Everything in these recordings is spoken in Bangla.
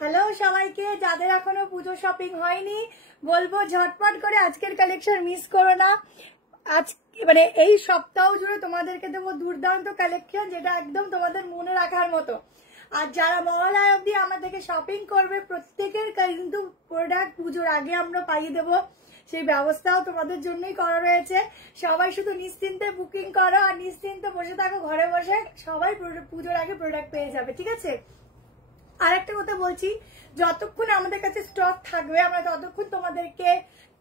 হ্যালো সবাইকে, যাদের এখনো পুজো শপিং হয়নি বলবো ঝটপট করে আজকের কালেকশন মিস করো না। আজ মানে এই সপ্তাহ জুড়ে তোমাদেরকে দেবো দুর্দান্ত কালেকশন, যেটা একদম তোমাদের মনে রাখার মতো। আর যারা মহালয়া অবধি আমার থেকে শপিং করবে প্রত্যেকের কিন্তু প্রোডাক্ট পুজোর আগে আমরা পাইয়ে দেবো, সেই ব্যবস্থাও তোমাদের জন্যই করা রয়েছে। সবাই শুধু নিশ্চিন্তে বুকিং করো আর নিশ্চিন্তে বসে থাকো ঘরে বসে, সবাই পুজোর আগে প্রোডাক্ট পেয়ে যাবে, ঠিক আছে? আর একটা কথা বলছি, যতক্ষণ আমাদের কাছে স্টক থাকবে আমরা ততক্ষণ তোমাদেরকে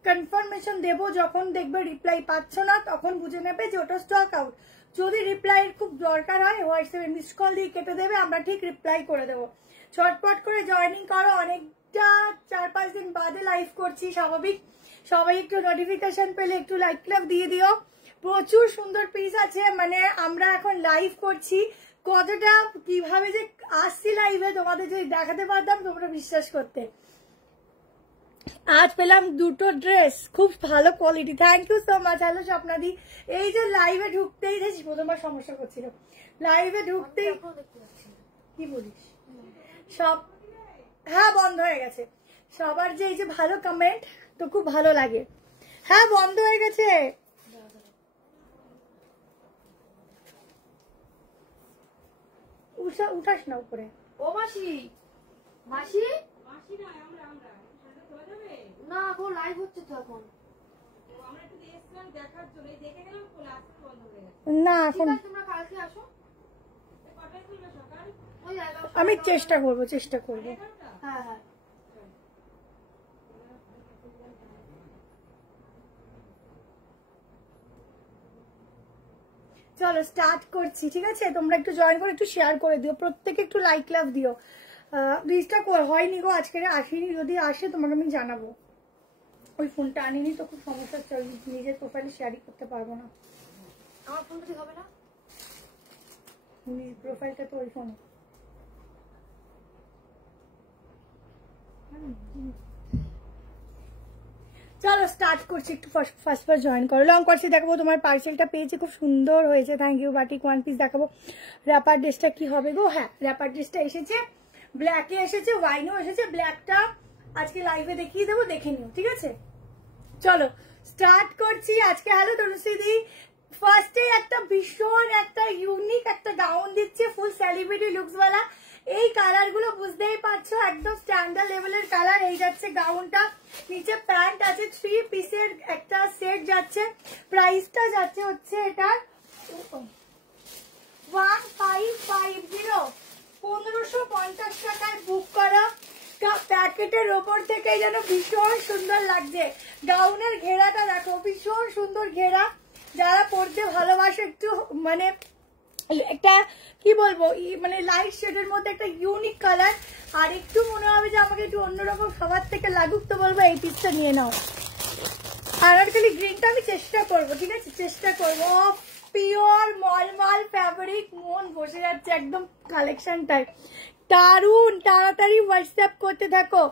কনফার্মেশন দেবো। যখন দেখবে রিপ্লাই পাচ্ছ না তখন বুঝে নেবে যে ওটা স্টক আউট। যদি রিপ্লাইয়ের খুব দরকার হয় হোয়াটসঅ্যাপে মিস কল দিয়ে কেটে দেবে, আমরা ঠিক রিপ্লাই করে দেবো। ছটপট করে জয়েনিং করো, অনেকটা 4-5 দিন বাদে লাইভ করছি, স্বাভাবিক। সবাই একটু নোটিফিকেশন পেলে একটু লাইক ক্লাব দিয়ে দিও। প্রচুর সুন্দর পিস আছে, মানে আমরা এখন লাইভ করছি, কতটা কিভাবে যে আসছি লাইভে তোমাদের যদি দেখাতে পারতাম তোমরা বিশ্বাস করতে। আজ পেলাম দুটো ড্রেস, খুব ভালো quality, thank you so much. Hello স্বপ্নাদি, এই যে লাইভে ঢুকতেই দেখছি প্রথমবার সমস্যা করছিল, লাইভে ঢুকতেই কি বলিস সব, হ্যাঁ বন্ধ হয়ে গেছে। সবার যে এই যে ভালো কমেন্ট তো খুব ভালো লাগে। হ্যাঁ বন্ধ হয়ে গেছে, উঠাস না উপরে। ও মাসি, মাসি মাসি না, আমরা চলে যাবে না, এখন লাইভ হচ্ছে তো। এখন আমরা একটু এসেছিলাম দেখার জন্য, দেখে গেলাম কোলে আসতে বন্ধ হয়ে গেছে। না এখন তোমরা কালকে আসো, কটায় খুলবে সকাল? আমি চেষ্টা করব। হ্যাঁ হ্যাঁ চলো স্টার্ট করছি, ঠিক আছে? তোমরা একটু জয়েন করে একটু শেয়ার করে দিও, প্রত্যেকে একটু লাইক লাভ দিও। ব্রিজটা হয়নি গো আজকে, আসেনি, যদি আসে তোমাকে আমি জানাবো। ওই ফোনটা আনিনি তো খুব সমস্যা হচ্ছে, নিজের প্রোফাইলে শেয়ারই করতে পারবো না। আমার ফোনটা ঠিক হবে না, প্রোফাইলটা তো ওই ফোনে। চলো স্টার্ট করছি, একটু ফার্স্ট জয়েন করো। লং করছি দেখাবো, তোমার পার্সেলটা পেয়েছি, খুব সুন্দর হয়েছে, thank you. Batik one piece দেখাবো। র্যাপার ড্রেসটা কি হবে গো? হ্যাঁ র্যাপার ড্রেসটা এসেছে, ব্ল্যাকে এসেছে, ওয়াইনও এসেছে। ব্ল্যাকটা আজকে লাইভে দেখিয়ে দেবো, দেখে নিও, ঠিক আছে? চলো স্টার্ট করছি আজকে। হ্যালো তনুশ্রীদি, ফার্স্টে একটা ভীষণ একটা ইউনিক একটা গাউন দিচ্ছে, ফুল সেলিব্রিটি লুকস वाला। এই কালার গুলো বুঝতেই পারছো, একদম স্ট্যান্ডার্ড লেভেলের কালার। এই যাচ্ছে গাউনটা, নিচে প্যান্ট আছে, 3 পিসের একটা সেট যাচ্ছে। প্রাইসটা যাচ্ছে হচ্ছে এটা 1550, 1550 টাকায় বুক করা। প্যাকেটের ওপর থেকে যেন ভীষণ সুন্দর লাগছে। গাউনের ঘেরাটা দেখো, ভীষণ সুন্দর ঘেরা। যারা পরতে ভালোবাসে, একটু মানে একটা কি বলবো, মানে লাইট শেডের মধ্যে একটা ইউনিক কালার, আর একটু মনে হবে যে আমাকে একটু অন্যরকম সবার থেকে লাগুক, তো বলবো এই পিসটা নিয়ে নাও। আনারকলি গ্রিনটা আমি চেষ্টা করবো, ঠিক আছে? চেষ্টা করবো। পিওর মলমল ফ্যাব্রিক, মন বসে যাচ্ছে একদম কালেকশনটাই দারুন। তাড়াতাড়ি হোয়াটসঅ্যাপ করতে থাকো।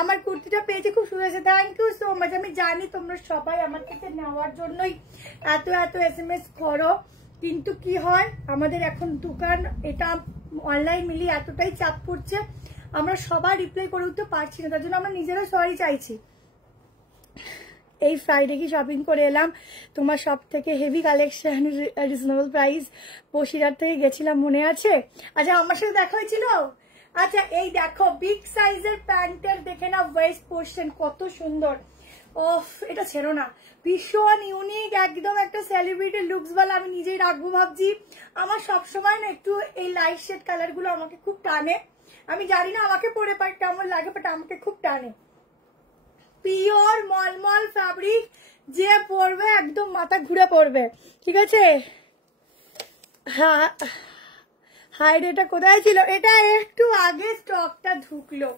আমার কুর্তিটা পেয়েছি, খুব সুন্দর, থ্যাংক ইউ সো মাচ। আমি জানি তোমরা সবাই আমার থেকে নেওয়ার জন্যই এত SMS করো, কিন্তু কি হয় আমাদের এখন দোকান এটা অনলাইন মিলিয়ে এতটাই চাপ পড়ছে, আমরা সবার রিপ্লাই করে উঠতে পারছি না, তার জন্য আমরা নিজেরা সরি চাইছি। এই ফ্রাইডে কি শপিং করে এলাম, তোমার সব থেকে heavy collection, reasonable price. Basirhat থেকে গেছিলাম, মনে আছে? আচ্ছা আমার সাথে দেখা হয়েছিল। আচ্ছা এই দেখো বিগ সাইজের প্যান্টের দেখে না, ওয়েস্ট পোর্শন কত সুন্দর। ওফ, এটা ছেড়ো না, ভীষণ ইউনিক, একদম একটা সেলিব্রিটি লুকস वाला। আমি নিজেই রাখবো ভাবছি। আমার সবসময় না একটু এই লাইট শেড কালার গুলো আমাকে খুব টানে। আমি জানি না আমাকে পরে পার কেমন লাগে, বাট আমাকে খুব টানে। পিওর মলমল ফ্যাব্রিক, যে পরবে একদম মাথা ঘুরে পড়বে, ঠিক আছে? হ্যাঁ হাইড, এটা কোথায় ছিল? এটা একটু আগে স্টকটা ঢুকলো।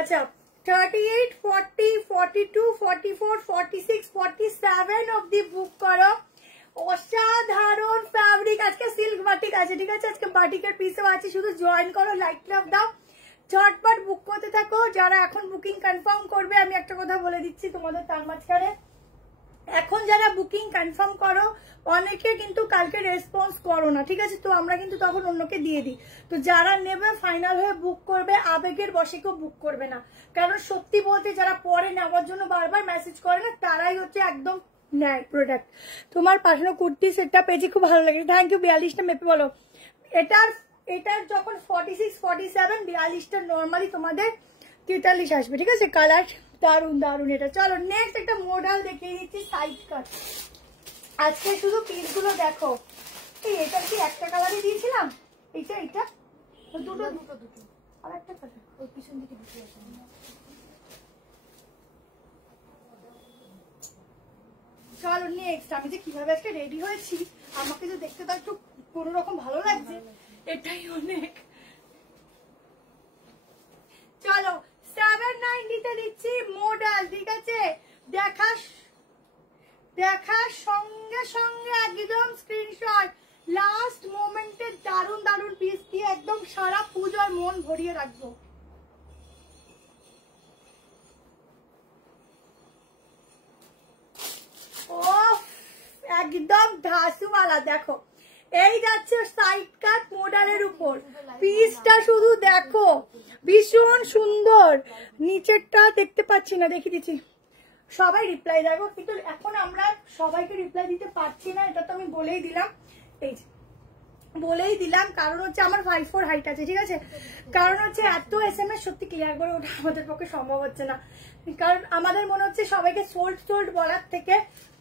আচ্ছা 38, 40, 42, 44, 46, 47 অব্দি বুক করো। অসাধারণ ফ্যাব্রিক, আজকে সিল্ক বাটিক আছে, ঠিক আছে? আজকে বাটিকের পিসও আছে, শুধু জয়েন করো, লাইক লাভ দাও, ঝটপট বুক করতে থাকো। যারা এখন বুকিং কনফার্ম করবে, আমি একটা কথা বলে দিচ্ছি তোমাদের তার মাঝখানে, এখন যারা বুকিং কনফার্ম করো অনেকে কিন্তু কালকে রেসপন্স করো না, ঠিক আছে? তো আমরা কিন্তু তখন অন্যকে দিয়ে দিই। তো যারা নেবে ফাইনাল হয়ে বুক করবে, আবেগের বশে কেউ বুক করবে না। কারণ সত্যি বলতে যারা পরে নেওয়ার জন্য বারবার মেসেজ করে না, তারাই হচ্ছে একদম নেয় প্রোডাক্ট। তোমার পাঠানো কুর্তি সেটটা পেজে খুব ভালো লাগে, থ্যাংক ইউ। 42টা মেপে বলো। এটার যখন 46 47 42টা নর্মালি তোমাদের 43 আসবে, ঠিক আছে? কালার দারুন দারুন এটা। চলো নেক্সট একটা মডেল দেখিয়ে দিচ্ছি, সাইড কাট। আজকে শুধু পিসগুলো দেখো। এই এটা কি একটা কালারই দিয়েছিলাম? এইটা দুটো আর একটা কালার ওই পিছন দিকে দুটো আছে। চলো নেক্সট। আমি যে কিভাবে আজকে রেডি হয়েছি, আমাকে যে দেখতে তো একটু কোনো রকম ভালো লাগছে, এটাই অনেক। চলো 790 তে দিচ্ছি মডেল, ঠিক আছে? দেখার সঙ্গে সঙ্গে একদম স্ক্রিনশট। লাস্ট মোমেন্টে দারুন দারুন পিস দিয়ে একদম সারা পুজোর মন ভরিয়ে রাখবো। ও একদম ধাসুওয়ালা, দেখো এই যাচ্ছে সাইড কাট মডেলের উপর। পিসটা শুধু দেখো, ভীষণ সুন্দর। নিচেরটা দেখতে পাচ্ছি না, দেখিয়ে দিচ্ছি। সবাই রিপ্লাই দেখো, কিন্তু এখন আমরা সবাইকে রিপ্লাই দিতে পারছি না, এটা তো আমি বলেই দিলাম। এই যে বলেই দিলাম, কারণ হচ্ছে আমার 5'4" হাইট আছে, ঠিক আছে? কারণ হচ্ছে এত SMS সত্যি ক্লিয়ার করে ওটা আমাদের পক্ষে সম্ভব হচ্ছে না। কারণ আমাদের মনে হচ্ছে সবাইকে সোল্ড বলার থেকে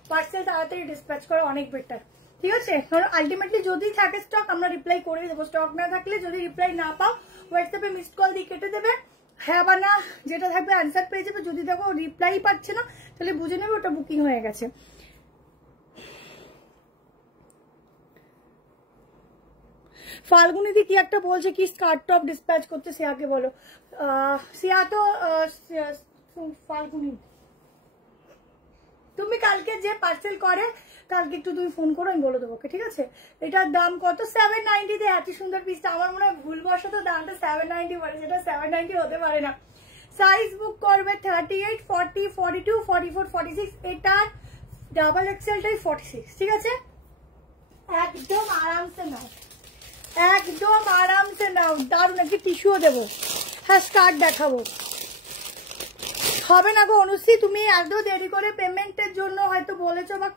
পার্সেল তাড়াতাড়ি ডিসপ্যাচ করা অনেক বেটার, ঠিক আছে? কারণ আলটিমেটলি যদি থাকে স্টক আমরা রিপ্লাই করে দেবো, স্টক না থাকলে যদি রিপ্লাই না পাও হোয়াটসঅ্যাপে মিসড কল দিয়ে কেটে দেবে, হ্যাঁ বা না যেটা থাকবে অ্যান্সার পেয়ে যাবে। যদি দেখো রিপ্লাই পাচ্ছে না তাহলে বুঝে নেবে ওটা বুকিং হয়ে গেছে। ফাল্গুনিদি কি একটা বলছে কি স্কার্ট টপ ডিসপ্যাচ করতে, সিয়াকে বলো। সিয়া তো ফাল্গুনি, তুমি কালকে যে পার্সেল করে কালকে একটু তুমি ফোন করো, আমি বলে দেবো, ঠিক আছে? এটার দাম কত? 790 তে এত সুন্দর পিসটা। আমার মনে হয় ভুলবশত দামটা 790 পড়ে, সেটা 790 হতে পারে না। সাইজ বুক করবে 38, 40, 42, 44, 46। এটার ডাবল এক্সেলটাই 46, ঠিক আছে? একদম আরামসে নাও, একদম আরামসে নাও। দারুণ একটি টিস্যুও দেবো। হ্যাঁ স্কার্ট দেখাবো, হবে না গো অনুশ্রী, তুমি এত দেরি করে পেমেন্টের জন্য হয়তো বলেছো বা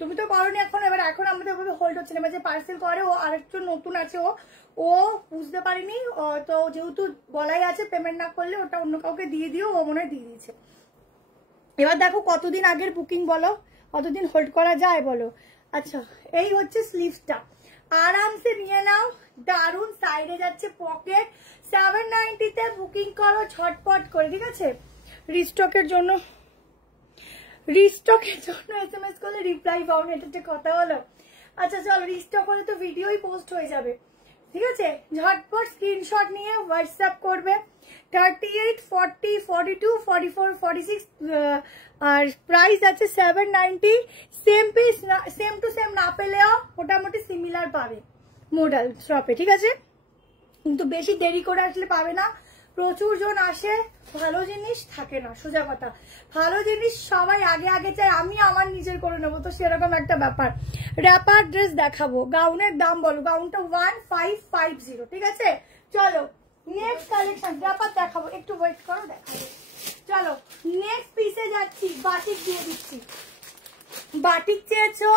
তুমি তো করোনি এখন। এখন আমাদের হোল্ড হচ্ছে না, যে পার্সেল করে ও আরেকজন নতুন আছে, ও বুঝতে পারিনি, তো যেহেতু বলাই আছে পেমেন্ট না করলে ওটা অন্য কাউকে দিয়ে দিও, ও মনে হয় দিয়ে দিয়েছে। এবার দেখো কতদিন আগের বুকিং বলো, কতদিন হোল্ড করা যায় বলো। আচ্ছা এই হচ্ছে স্লিভসটা, আরামসে নিয়ে নাও, দারুন। সাইডে যাচ্ছে পকেট। 790 তে বুকিং করো ঝটপট করে, ঠিক আছে? রিস্টকের জন্য SMS করলে রিপ্লাই পাও না, এটা একটা কথা হলো? আচ্ছা চলো, রিস্টক হলে তো ভিডিওই পোস্ট হয়ে যাবে, ঠিক আছে? ঝটপট স্ক্রিনশট নিয়ে হোয়াটসঅ্যাপ করবে। 38, 40, 42, 44, 46 আর প্রাইস আছে 790। Same piece same to same না পেলেও মোটামুটি সিমিলার পাবে মডেল শপে, ঠিক আছে? কিন্তু বেশি দেরি করে আসলে পাবে না, প্রচুর জন আসে, ভালো জিনিস থাকে না, সোজা কথা। ভালো জিনিস সবাই আগে আগে চাই, আমি আমার নিজের করে নেবো, তো সেরকম একটা ব্যাপার। র্যাপার ড্রেস দেখাবো, গাউনের দাম বলো। গাউনটা 1550, ঠিক আছে? চলো নেক্সট কালেকশন র্যাপার দেখাবো, একটু ওয়েট করো, দেখাবো। চলো নেক্সট পিসে যাচ্ছি, বাটিক দিয়ে দিচ্ছি। বাটিক চেয়েছো,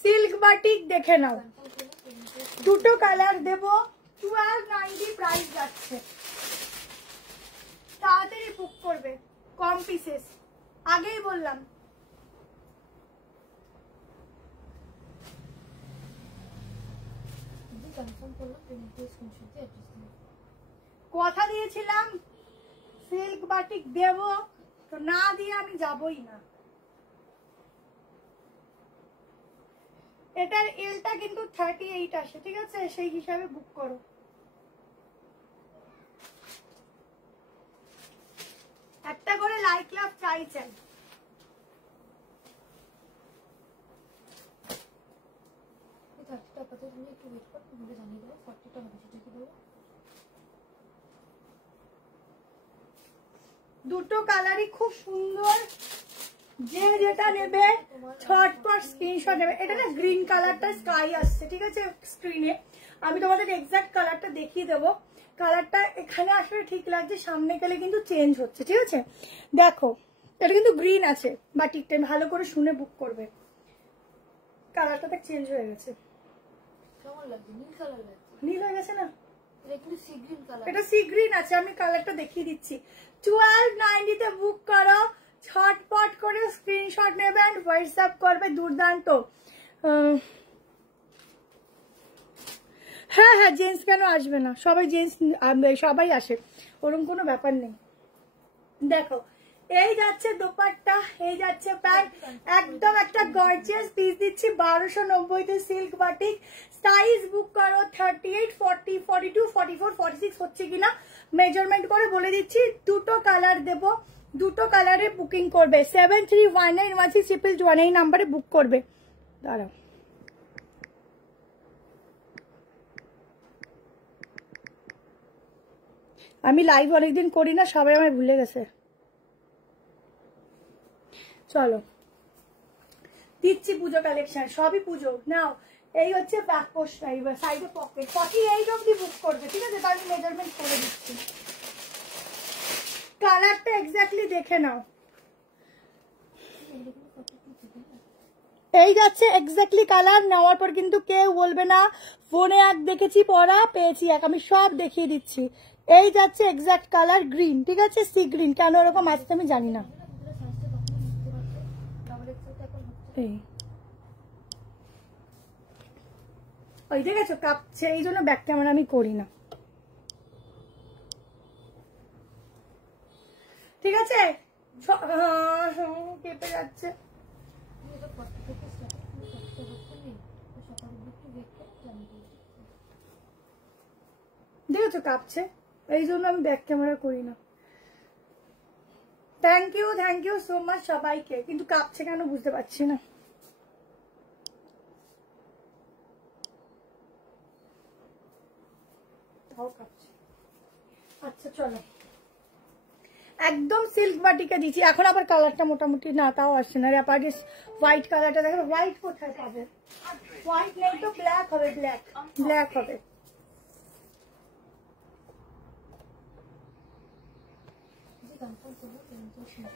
সিল্ক বাটিক দেখে নাও, দুটো কালার দেবো। 1290 প্রাইস যাচ্ছে, তাড়াতাড়ি বুক করবে, কম পিসেস, আগেই বললাম। কথা দিয়েছিলাম সিল্ক বাটিক দেব, তো না দিয়ে আমি যাবই না। এটার এলটা কিন্তু 38 আসে, ঠিক আছে? সেই হিসাবে বুক করো। একটা করে লাইক লাভ চাই। দুটো কালারই খুব সুন্দর, যে যেটা নেবে ছটপট স্ক্রিনশট নেবে। এটা না গ্রিন কালারটা স্কাই আসছে, ঠিক আছে স্ক্রিনে। আমি তোমাদের এক্সাক্ট কালারটা দেখিয়ে দেবো। কালারটা এখানে আসলে ঠিক লাগছে, সামনে গেলে কিন্তু চেঞ্জ হচ্ছে, ঠিক আছে। দেখো এটা কিন্তু গ্রিন আছে, বাটিকটা ভালো করে শুনে বুক করবে। কালারটা তো চেঞ্জ হয়ে গেছে, কেমন লাগছে? নীল কালার লাগছে। নীল হয়ে গেছে না? এটা কিন্তু সি গ্রিন কালার। এটা সি গ্রিন আছে, আমি কালারটা দেখিয়ে দিচ্ছি। 1290 তে বুক করো, ছটপট করে স্ক্রিনশট নেবে এন্ড হোয়াটসঅ্যাপ করবে। দুর্দান্ত। হ্যাঁ হ্যাঁ, জেন্টস কেন আসবে না, সবাই জেন্টস, সবাই আসে, ওরকম কোনো ব্যাপার নেই। দেখো এই যাচ্ছে দোপাট্টা, এই যাচ্ছে প্যান্ট, একদম একটা গর্জিয়াস পিস দিচ্ছি 1290 তে সিল্ক বাটিক। সাইজ বুক করো 38, 40, 42, 44, 46 হচ্ছে কিনা মেজারমেন্ট করে বলে দিচ্ছি। দুটো কালার দেবো, দুটো কালারে বুকিং করবে। 731916 এই নাম্বারে বুক করবে। দাঁড়াও, আমি লাইভ অনেকদিন করি না, সবাই আমায় ভুলে গেছে। চলো দিচ্ছি পুজো কালেকশন, সবই পুজো নাও। এই হচ্ছে ব্যাক পোস্ট, সাইডে পকেট, 48 অবধি বুক করবে, ঠিক আছে। তাহলে মেজারমেন্ট করে দিচ্ছি। কালারটা এক্স্যাক্টলি দেখে নাও। এই যাচ্ছে এক্স্যাক্টলি কালার, নেওয়ার পর কিন্তু কেউ বলবে না ফোনে এক দেখেছি পরা পেয়েছি এক, আমি সব দেখিয়ে দিচ্ছি। এই যাচ্ছে এক্স্যাক্ট কালার গ্রিন, ঠিক আছে সি গ্রিন। কেন এরকম আসছে আমি জানি না। ওই দেখেছো কাঁপছে, এই জন্য ব্যাক ক্যামেরা আমি করি না, ঠিক আছে। কেঁপে যাচ্ছে। দেখেছো কাঁপছে, এই জন্য আমি ব্যাক ক্যামেরা করি না। থ্যাংক ইউ সো মাচ সবাইকে। কিন্তু কাঁপছে কেন বুঝতে পারছি না। আচ্ছা চলো, একদম সিল্ক বাটিকে দিচ্ছি। এখন আবার কালারটা মোটামুটি না, তাও আসছে না। র্যাপারিস হোয়াইট কালারটা দেখো, হোয়াইট কোথায় পাবে? হোয়াইট নেই তো ব্ল্যাক হবে, ব্ল্যাক হবে।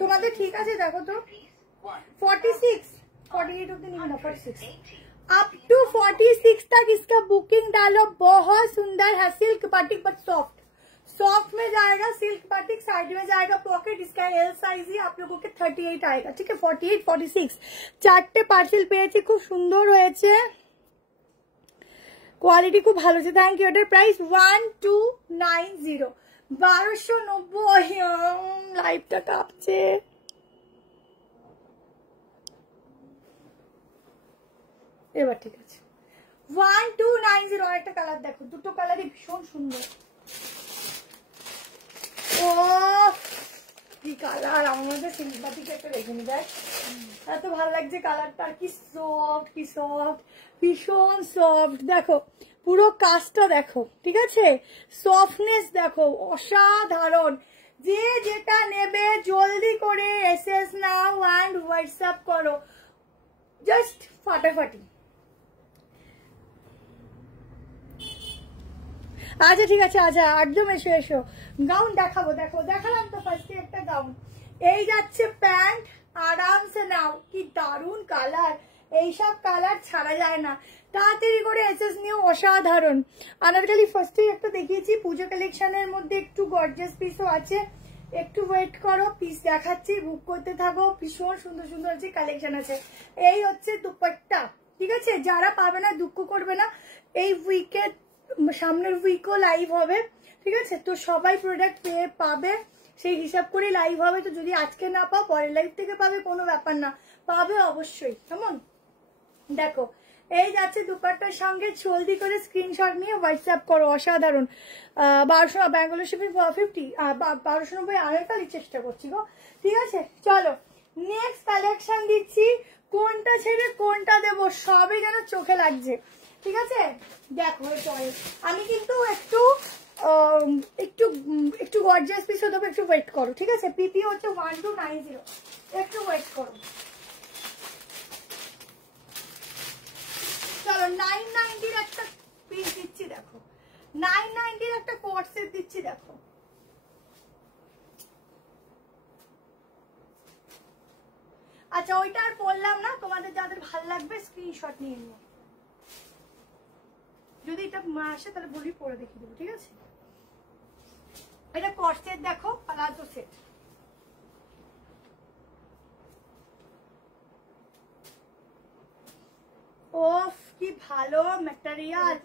তোমাদের ঠিক আছে দেখো তো, 46, 48 অब्दी नहीं ना, 46 अप टू 46 तक इसका बुकिंग डालो। बहुत सुंदर है सिल्क बाटिक, बट सॉफ्ट में जाएगा सिल्क बाटिक। साइड में जाएगा पॉकेट, इसका एल साइज ही आप लोगों के 38 आएगा, ठीक है। 48, 46 চারটে পার্সেল পেয়েছি, খুব সুন্দর হয়েছে, কোয়ালিটি খুব ভালো আছে। Thank you. এটার প্রাইস 1290, 1290। লাইভটা কাঁপছে। এবার ঠিক আছে, 1290। একটা কালার দেখো, দুটো কালারই ভীষণ সুন্দর। ও কি কালার, আমার মধ্যে সিল্ক বাটিকে একটা রেখে নি দেখ, এত ভালো লাগছে কালারটা। কি সফট, কি সফট, ভীষণ সফট। দেখো পুরো কাজটা দেখো, ঠিক আছে, সফটনেস দেখো, অসাধারণ। যে যেটা নেবে জলদি করে এসএস নাও অ্যান্ড হোয়াটসঅ্যাপ করো, জাস্ট ফাটাফাটি। আচ্ছা ঠিক আছে, আচ্ছা একদম এসো এসো। গাউন দেখাবো, দেখো দেখালাম তো ফার্স্টে একটা গাউন। এই যাচ্ছে প্যান্ট, আরামসে নাও। কি দারুন কালার, এইসব কালার ছাড়া যায় না। তাড়াতাড়ি করে এসএস নিও, অসাধারণ। আনারকলি ফার্স্টে একটা দেখিয়েছি, পুজো কালেকশনের মধ্যে একটু গর্জিয়াস পিসও আছে, একটু ওয়েট করো, পিস দেখাচ্ছি, বুক করতে থাকো। ভীষণ সুন্দর সুন্দর আছে কালেকশন আছে। এই হচ্ছে দুপাট্টা, ঠিক আছে। যারা পাবে না দুঃখ করবে না, এই উইকে সামনের উইকও লাইভ হবে, ঠিক আছে। তো সবাই প্রোডাক্ট পেয়ে পাবে, সেই হিসাব করে লাইভ হবে। তো যদি আজকে না পাও পরের লাইভ থেকে পাবে, কোনো ব্যাপার না, পাবে অবশ্যই। কেমন দেখো, এই যাচ্ছে দুপাট্টার সঙ্গে। জলদি করে স্ক্রিনশট নিয়ে হোয়াটসঅ্যাপ করো, অসাধারণ। 1200 ব্যাঙ্গালোর শিপিং 50, 1290 আনারকলি চেষ্টা করছি গো, ঠিক আছে। চলো নেক্সট কালেকশন দিচ্ছি, কোনটা ছেড়ে কোনটা দেবো সবই যেন চোখে লাগছে, ঠিক আছে। দেখো আমি কিন্তু একটু একটু গর্জিয়াস পিস দেবো, একটু ওয়েট করো, ঠিক আছে। পিপি হচ্ছে 1290। একটু ওয়েট করো। চলো 990 একটা পিস দিচ্ছি দেখো, 990 একটা কোট সেট দিচ্ছি দেখো। আচ্ছা ওইটা আর বললাম না, তোমাদের যাদের ভালো লাগবে স্ক্রিনশট নিয়ে নিও, যদি এটা আসে তাহলে বলি পরে দেখিয়ে দেবো, ঠিক আছে? এটা কোট সেট দেখো, প্লাজো সেট। ওফ কি ভালো ম্যাটেরিয়াল।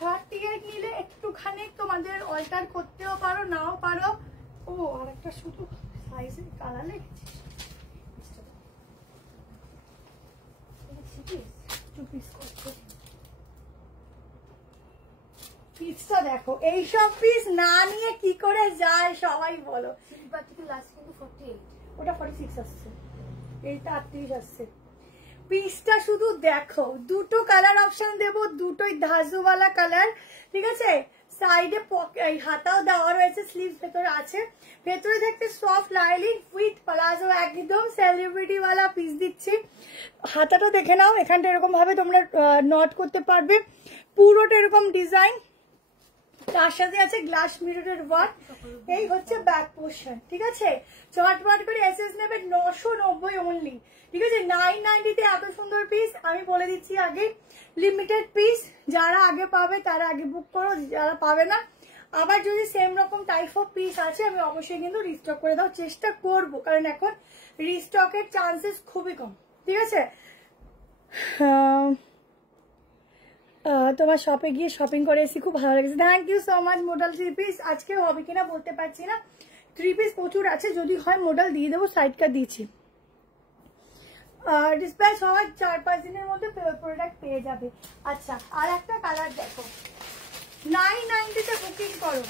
38 নিলে একটুখানি তোমাদের অল্টার করতেও পারো, নাও পারো। ও আর একটা শুধু সাইজে কালার লেগেছে, পিসটা দেখো। এইসব পিস না নিয়ে কি করে যায় সবাই বলো। ওটা 46 আসছে, এইটা 38 আসছে। পিসটা শুধু দেখো, দুটো কালার অপশন দেবো, দুটোই ধাজুওয়ালা কালার, ঠিক আছে? সাইডে হাতাও দেওয়া রয়েছে, স্লিভ ভেতরে আছে, ভেতরে দেখতে সফট লাইলিং উইথ প্লাজো, একদম সেলিব্রিটি ওয়ালা পিস দিচ্ছি। হাতাটা দেখে নাও, এখানটা এরকম ভাবে তোমরা নট করতে পারবে, পুরোটা এরকম ডিজাইন, তার সাথে আছে গ্লাস মিররের ওয়ার্ক। এই হচ্ছে ব্যাক পোর্শন, ঠিক আছে? চটপট করে এসএস নেবে 990 অনলি, ঠিক আছে? 990 তে এত সুন্দর পিস। আমি বলে দিচ্ছি আগে, লিমিটেড পিস, যারা আগে পাবে তারা আগে বুক করো, যারা পাবে না আবার যদি সেম রকম টাইপ অফ পিস আছে আমি অবশ্যই কিন্তু রিস্টক করে দাও চেষ্টা করব, কারণ এখন রিস্টকের চান্সেস খুবই কম, ঠিক আছে? তোমার শপে গিয়ে শপিং করে এসেছি, খুব ভালো লেগেছে, thank you so much. Model 3 piece আজকে হবে কিনা বলতে পারছি না, 3 পিস প্রচুর আছে, যদি হয় মডেল দিয়ে দেবো, সাইড কাট দিয়েছি। ডিসপ্যাচ হওয়ার 4-5 দিনের মধ্যে প্রোডাক্ট পেয়ে যাবে। আচ্ছা আর একটা কালার দেখো, 990 তে বুকিং করো।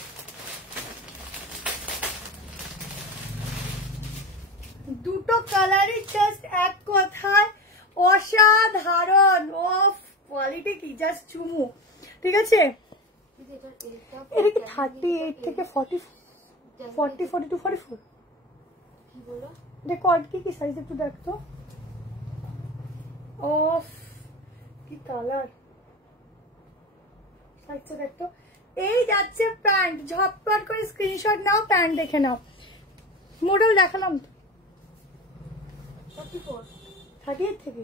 দুটো কালারই জাস্ট এক কথায় অসাধারণ, অফ কোয়ালিটি কি জাস্ট চুমু, ঠিক আছে? এটা কি 38 থেকে 40 42 44 কি বলো? দেখো আর কি সাইজ একটু দেখতো। অফ কি কালার, সাইজটা দেখতো। এই যাচ্ছে প্যান্ট, ঝটপট করে স্ক্রিনশট নাও, প্যান্ট দেখে নাও। মডেল দেখালাম তো 38 থেকে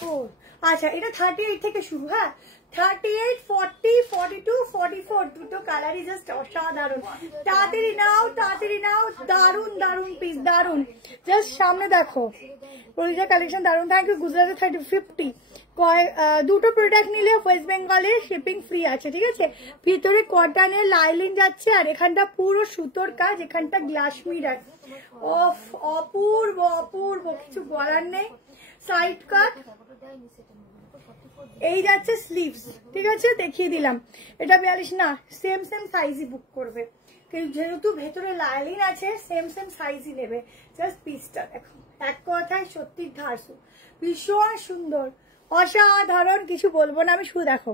4। আচ্ছা এটা 38 থেকে শুরু, হ্যাঁ 38, 40, 42, 44 দুটো কালারই জাস্ট অসাধারণ। তাড়াতাড়ি নাও, তাড়াতাড়ি নাও, দারুন দারুন পিস, দারুন। জাস্ট সামনে দেখো, প্রতিটা কালেকশন দারুন। থ্যাংক ইউ গুজরাটে 50। দুটো প্রোডাক্ট নিলে ওয়েস্ট বেঙ্গলের শিপিং ফ্রি আছে, ঠিক আছে? ভিতরে কটনের লাইলিং যাচ্ছে, আর এখানটা পুরো সুতোর কাজ, এখানটা গ্লাস মিরর। অফ অপূর্ব অপূর্ব, কিছু বলার নেই। সাইড কাট, এই যাচ্ছে স্লিভস, ঠিক আছে? দেখিয়ে দিলাম। এটা 42 না, সেম সাইজই বুক করবে, যেহেতু ভেতরে লাইলিং আছে, সেম সাইজই নেবে। জাস্ট পিসটা দেখো, এক কথায় সত্যি ধারসু, ভীষণ সুন্দর, অসাধারণ, কিছু বলবো না আমি। শুধু দেখো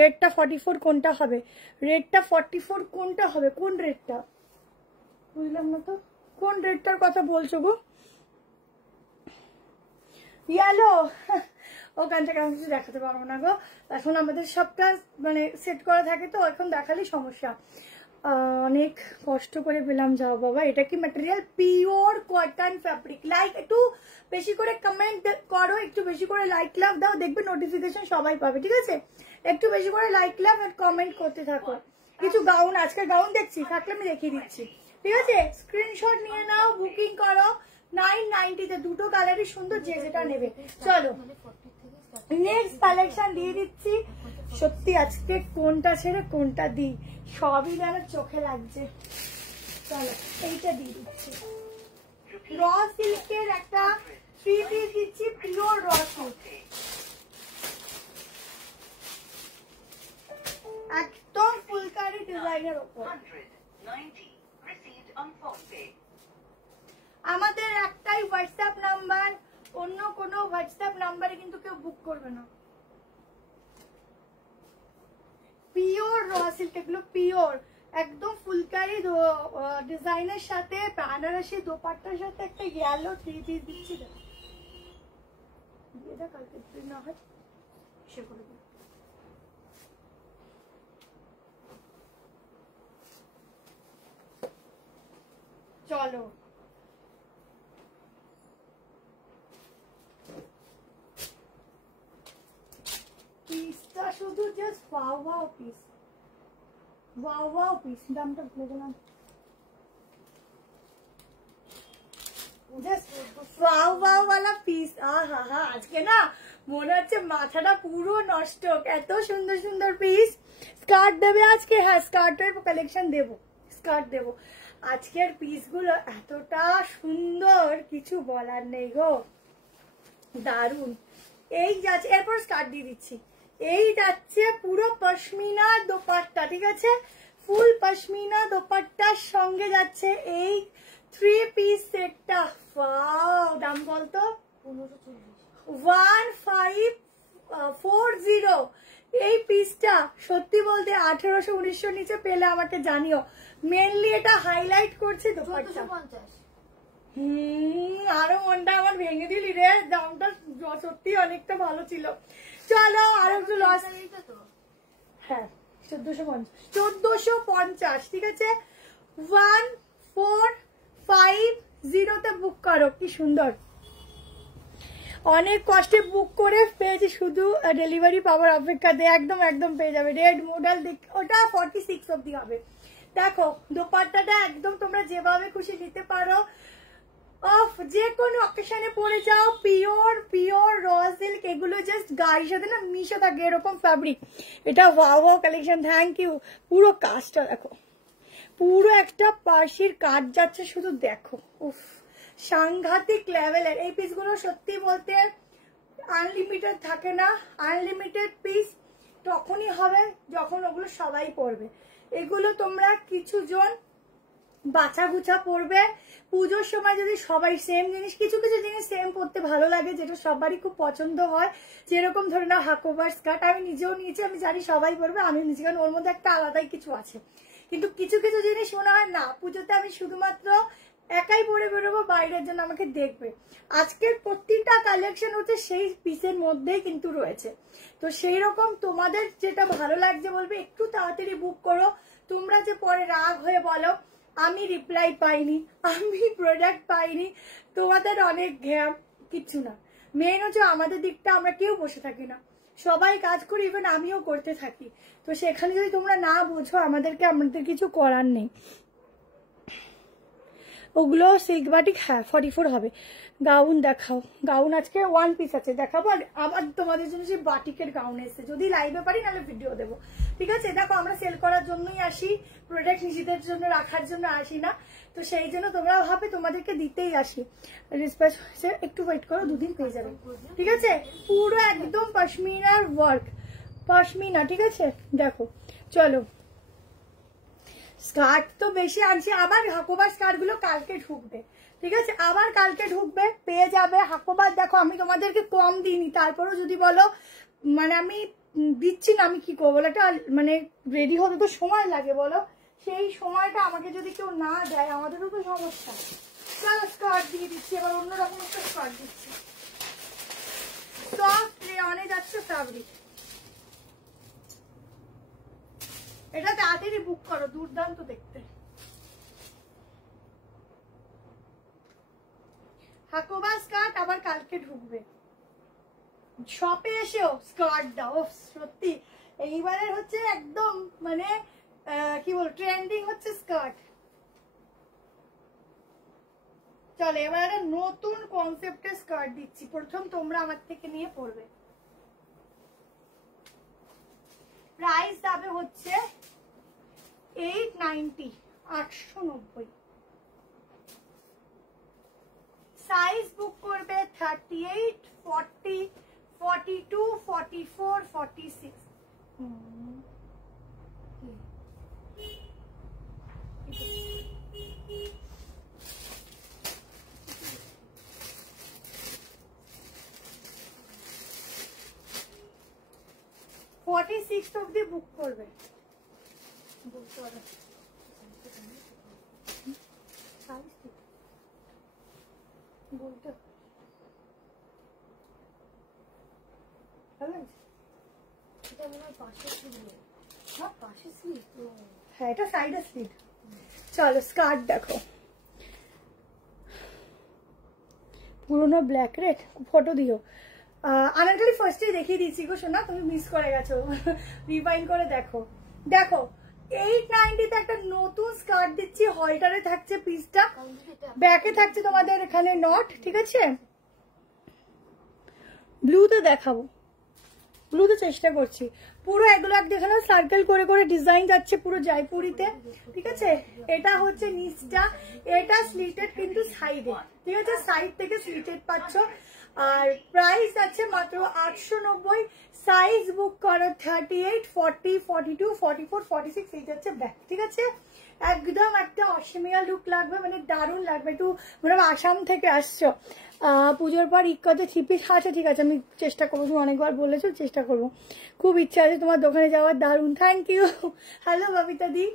রেডটা 44 কোনটা হবে, রেডটা 44 কোনটা হবে, কোন রেডটা বুঝলাম না তো, কোন রেডটার কথা বলছো গো? ইয়েলো, ওখান থেকে আমি কিছু দেখাতে পারবো না গো, এখন আমাদের সবটা মানে সেট করা থাকে, তো এখন দেখালেই সমস্যা। অনেক কষ্ট করে পেলাম, যাও বাবা। এটা কি material? Pure cotton fabric. Like একটু বেশি করে কমেন্ট করো, একটু বেশি করে লাইক লাভ দাও, দেখবে নোটিফিকেশন সবাই পাবে, ঠিক আছে? একটু বেশি করে লাইক লাভ আর কমেন্ট করতে থাকো। কিছু গাউন, আজকে গাউন দেখছি, থাকলে আমি দেখিয়ে দিচ্ছি, ঠিক আছে? স্ক্রিনশট নিয়ে নাও, বুকিং করো। 990 তে দুটো কালারই সুন্দর, যে যেটা নেবে। চলো নেক্সট কালেকশন দিয়ে দিচ্ছি। সত্যি আজকে কোনটা ছেড়ে কোনটা দিই, সবই যেন চোখে লাগছে। চলো এইটা দিয়ে দিচ্ছি, র সিল্কের একটা 3 পিস দিচ্ছি, পিওর র সিল্ক, একদম ফুলকারি ডিজাইনের উপর। আমাদের একটাই হোয়াটসঅ্যাপ নাম্বার, অন্য কোনো হোয়াটসঅ্যাপ নাম্বারে কিন্তু কেউ বুক করবে না। পিওর র সিল্ক, এগুলো পিওর, একদম ফুলকারি ডিজাইনের সাথে বেনারসি দোপাট্টার সাথে একটা ইয়েলো 3 পিস দিচ্ছি। এটা কালকে তুই না হয় সে করে দিই। চলো পিসটা শুধু just wow wow piece, wow wow piece. দামটা ভুলে গেলাম। ওয়াও ওয়াও वाला পিস। আহা হা, আজকে না মনে হচ্ছে মাথাটা পুরো নষ্ট, এত সুন্দর সুন্দর পিস। স্কার্ট দেবে আজকে? হ্যাঁ স্কার্টের কালেকশন দেবো, স্কার্ট দেবো। আজকের পিসগুলো এতটা সুন্দর কিছু বলার নেই গো, দারুন। এই যাচ্ছে, এরপর স্কার্ট দিয়ে দিচ্ছি। এই যাচ্ছে পুরো পশমিনা দোপাট্টা, ঠিক আছে, ফুল পশমিনা দোপাট্টার সঙ্গে যাচ্ছে এই 3 পিস সেটটা। ওয়াও, দাম বলতো? 1540। এই পিসটা সত্যি বলতে 1800-1900 নিচে পেলে আমাকে জানিও। মেনলি এটা হাইলাইট করছে দোপাট্টা। আরো মনটা আমার ভেঙে দিলি রে, দামটা সত্যি অনেকটা ভালো ছিল। চলো আর একটু লস। হ্যাঁ 1450, ঠিক আছে। 1450 তে বুক করো। কি সুন্দর, অনেক কষ্টে বুক করে পেয়েছি, শুধু ডেলিভারি পাওয়ার অপেক্ষাতে। একদম একদম পেয়ে যাবে। রেড মডেল, ওটা 46 অব্দি হবে। দেখো দোপাট্টাটা একদম তোমরা যেভাবে খুশি নিতে পারো, অফ যে কোনো অকেশনে পরে যাও। পিওর পিওর র সিল্ক, এগুলো জাস্ট গায়ের সাথে না মিশে থাকে এরকম ফ্যাব্রিক। এটা ওয়াও কালেকশন, থ্যাংক ইউ। পুরো কাজটা দেখো, পুরো একটা পার্সির কাজ যাচ্ছে, শুধু দেখো। উফ, সাংঘাতিক লেভেলের এই পিসগুলো। সত্যি বলতে আনলিমিটেড থাকে না, আনলিমিটেড পিস তখনই হবে যখন ওগুলো সবাই পরবে। এগুলো তোমরা কিছু জন বাছা গুছা পরবে। পুজোর সময় যদি সবাই সেম জিনিস, কিছু কিছু জিনিস সেম পরতে ভালো লাগে, যেটা সবারই খুব পছন্দ হয়। যেরকম ধরে না হাকোবার স্কার্ট, আমি নিজেও নিয়েছি, আমি জানি সবাই পরবে, আমি নিয়েছি, কারণ ওর মধ্যে একটা আলাদাই কিছু আছে। কিন্তু কিছু কিছু জিনিস মনে হয় না, পুজোতে আমি শুধুমাত্র একাই পরে বেরোবো, বাইরের জন্য আমাকে দেখবে। আজকের প্রত্যেকটা কালেকশন হচ্ছে সেই পিসের মধ্যেই কিন্তু রয়েছে। তো সেই রকম তোমাদের যেটা ভালো লাগছে বলবে, একটু তাড়াতাড়ি বুক করো। তোমরা যে পরে রাগ হয়ে বলো আমি রিপ্লাই পাইনি, আমি প্রোডাক্ট পাইনি, তোমাদের অনেক ঘ্যাম, কিচ্ছু না। মেন হচ্ছে আমাদের দিকটা, আমরা কেউ বসে থাকি না, সবাই কাজ করি, ইভেন আমিও করতে থাকি। তো সেখানে যদি তোমরা না বোঝো আমাদের কিছু করার নেই। ওগুলো সিল্ক বাটিক, হ্যাঁ 44 হবে। গাউন দেখাও, গাউন আজকে 1 পিস আছে, দেখাবো। আর আবার তোমাদের জন্য যে বাটিকের গাউন এসছে, যদি লাইভে পারি নাহলে ভিডিও দেবো, ঠিক আছে। দেখো আমরা সেল করার জন্যই আসি, প্রোডাক্ট নিজেদের জন্য রাখার জন্য আসি না। তো সেই জন্য তোমরা ভাবে তোমাদেরকে দিতেই আসি। রিসপেক্ট হয়েছে, একটু ওয়েট করো, 2 দিন পেয়ে যাবে, ঠিক আছে। পুরো একদম পশমিনার ওয়ার্ক, পশমিনা, ঠিক আছে। দেখো চলো, স্কার্ট তো বেশি আনছি, আবার হাকোবার স্কার্ট গুলো কালকে ঢুকবে, ঠিক আছে, আবার কালকে ঢুকবে, পেয়ে যাবে হাকোবার। দেখো আমি তোমাদেরকে কম দিইনি, তারপরেও যদি বলো মানে আমি দিচ্ছি না, আমি কি করবো? একটা মানে রেডি হতে তো সময় লাগে বলো, সেই সময়টা আমাকে যদি কেউ না দেয় আমাদেরও তো সমস্যা। চলো স্কার্ট দিয়ে দিচ্ছি, এবার অন্যরকম একটা স্কার্ট দিচ্ছি। সফট রেয়নে যাচ্ছে ফ্যাব্রিক, এটা তাড়াতাড়ি বুক করো, দুর্দান্ত দেখতে। হাকোবা স্কার্ট আবার কালকে ঢুকবে, শপে এসেও স্কার্ট দাও। সত্যি এইবারের হচ্ছে একদম মানে কি বল, ট্রেন্ডিং হচ্ছে স্কার্ট। চলো এবার একটা নতুন কনসেপ্টের স্কার্ট দিচ্ছি, প্রথম তোমরা আমার থেকে নিয়ে পড়বে। প্রাইস যাবে হচ্ছে 890, 890। সাইজ বুক করবে 38, 40, 42, 44, 46। 46 অব্দি বুক করবে, বুঝতে পারো। সাইজ বলতে ভালো লাগছে। এটা মনে হয় পাশে স্লিভ, হ্যাঁ পাশে স্লিভ, হ্যাঁ এটা সাইডে স্লিভ। চলো স্কার্ট দেখো, পুরোনো ব্ল্যাক রেড, ফটো দিও। আনারকলি ফার্স্টে দেখিয়ে দিচ্ছি গো শোনা, তুমি মিস করে গেছো, রিভাইন্ড করে দেখো। দেখো 890 তে একটা নতুন স্কার্ট দিচ্ছি, হলটারে থাকছে পিসটা, ব্যাকে থাকছে তোমাদের এখানে নট, ঠিক আছে। ব্লুতে দেখাবো, ব্লুতে চেষ্টা করছি। পুরো এগুলো দেখানো সার্কেল করে করে ডিজাইন যাচ্ছে পুরো জয়পুরিতে, ঠিক আছে। এটা হচ্ছে নিচটা, এটা স্লিটেড কিন্তু সাইডে, ঠিক আছে, সাইড থেকে স্লিটেড পাচ্ছ। আর প্রাইস আছে মাত্র 890। সাইজ বুক করো 38, 40, 42, 44, 46, এই যাচ্ছে ব্যাক, ঠিক আছে। একদম একটা অসমিয়া লুক লাগবে, মানে দারুণ লাগবে। একটু মানে আসাম থেকে আসছো, পুজোর পর ইক্কাতে থ্রিপিস আছে, ঠিক আছে, আমি চেষ্টা করবো, তুমি অনেকবার বলেছো, চেষ্টা করবো। খুব ইচ্ছা আছে তোমার দোকানে যাওয়ার, দারুণ, থ্যাংক ইউ। হ্যালো ববিতা দি।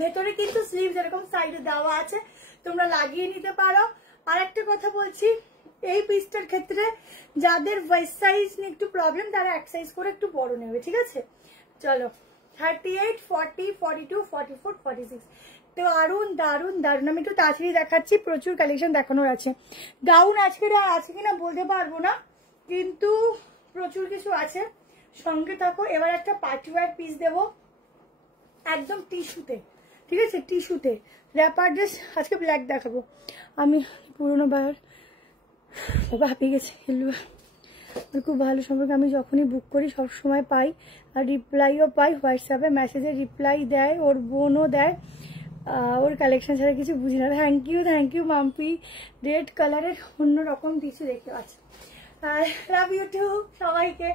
ভেতরে কিন্তু স্লিভ যেরকম সাইডে দেওয়া আছে, তোমরা লাগিয়ে নিতে পারো। আর একটা কথা বলছি, এই পিসটার ক্ষেত্রে যাদের ওয়েস্ট সাইজ নিয়ে একটু প্রবলেম, তারা এক সাইজ করে একটু বড় নেবে, ঠিক আছে। চলো 38, 40, 42, 44, 46, দারুন দারুন দারুন। আমি একটু তাড়াতাড়ি দেখাচ্ছি, প্রচুর কালেকশন দেখানোর আছে। গাউন আজকে আছে কিনা বলতে পারবো না, কিন্তু প্রচুর কিছু আছে, সঙ্গে থাকো। এবার একটা পার্টিওয়ার পিস দেবো একদম টিস্যুতে, ঠিক আছে, টিস্যুতে র্যাপার ড্রেস। আজকে ব্ল্যাক দেখাবো আমি, পুরোনো বার বাবা হাঁপিয়ে গেছে। আমার খুব ভালো সম্পর্ক, আমি যখনই বুক করি সব সময় পাই, আর রিপ্লাইও পাই, হোয়াটসঅ্যাপে মেসেজে রিপ্লাই দেয়, ওর বোনও দেয়। ওর কালেকশন ছাড়া কিছু বুঝি না। Thank you Mampi. রেড কালারের অন্যরকম কিছু দেখতে পাচ্ছি। লাভ ইউ টু সবাইকে।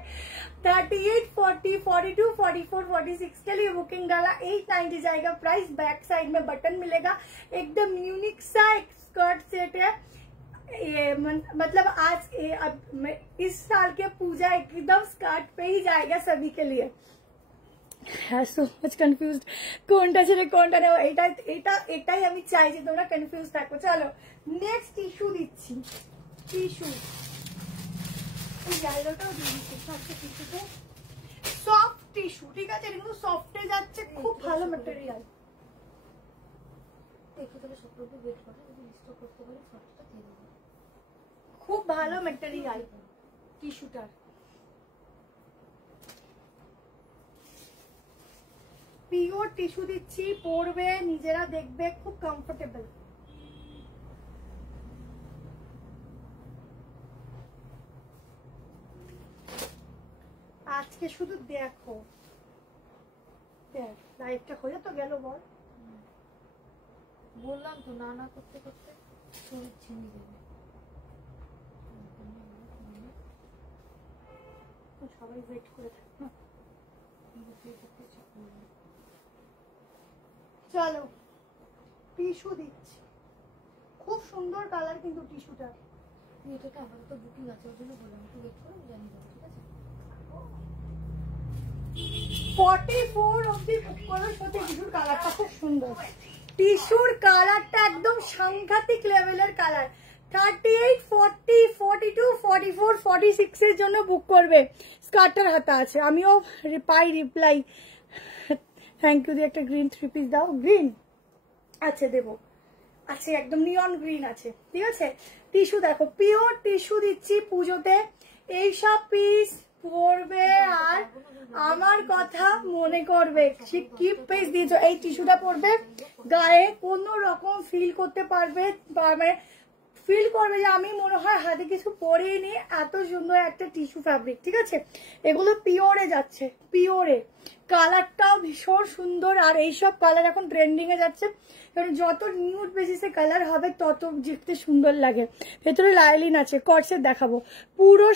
38, 40, 42, 44, 46 के लिए बुकिंग डाला। 890 जाएगा प्राइस। बैक साइड में बटन मिलेगा, एकदम यूनिक सा एक स्कर्ट सेट है ये, मतलब आज इस साल के पूजा एकदम स्कर्ट पे ही जाएगा सभी के लिए। সো মাচ কনফিউজড, কোনটা ছেড়ে কোনটা নেব, এটাই আমি চাই যে তোমরা কনফিউজ থাকো। চলো নেক্সট টিস্যু দিচ্ছি, টিস্যু ইয়েলোটাও দিয়ে দিচ্ছি সবচেয়ে টিস্যুতে, সফট টিস্যু, ঠিক আছে, এটা কিন্তু সফটে যাচ্ছে, খুব ভালো ম্যাটেরিয়াল। খুব ভালো ম্যাটেরিয়াল টিস্যুটার, পিওর টিস্যু দিচ্ছি, পরবে নিজেরা দেখবে, খুব কমফোর্টেবল। আজকে শুধু দেখো, দেখ লাইভটা হয়ে তো গেল, বল বললাম তো না না করতে করতে শরীর ছিনিয়ে দেবে। সবাই ওয়েট করে থাকো। চলো টিস্যু দিচ্ছি, খুব সুন্দর কালার কিন্তু টিস্যুটা। এটাকে আমার তো বুকিং আছে, ওর জন্য বললাম একটু ওয়েট করো, জানি যাবো, ঠিক আছে। 44 অবধি বুক করো, সত্যি টিস্যুর কালারটা খুব সুন্দর, টিস্যুর কালারটা একদম সাংঘাতিক লেভেলের কালার। 38, 40, 42, 44, 46 এর জন্য বুক করবে। স্কার্টার হাতা আছে, আমিও পাই রিপ্লাই। Thank you. দিয়ে একটা গ্রিন থ্রি পিস দাও। গ্রিন আছে দেবো, আছে একদম নিয়ন গ্রিন আছে, ঠিক আছে। টিস্যু দেখো, পিওর টিস্যু দিচ্ছি পুজোতে। এইসব পিস পরবে আর আমার কথা মনে করবে, কি পিস দিয়েছো। এই টিস্যুটা পরবে, গায়ে কোনো রকম ফিল করতে পারবে, মানে ফিল করবে যে আমি মনে হয় হাতে কিছু পরিনি, এত সুন্দর একটা টিস্যু ফ্যাব্রিক, ঠিক আছে। এগুলো পিওরে যাচ্ছে, পিওরে, কালারটাও ভীষণ সুন্দর। আর এইসব কালার এখন ট্রেন্ডিং এ যাচ্ছে, কারণ যত নিউড বেসিসে কালার হবে তত দেখতে সুন্দর লাগে। ভেতরে লাইলিন আছে, কর্সেট দেখাবো, পুরো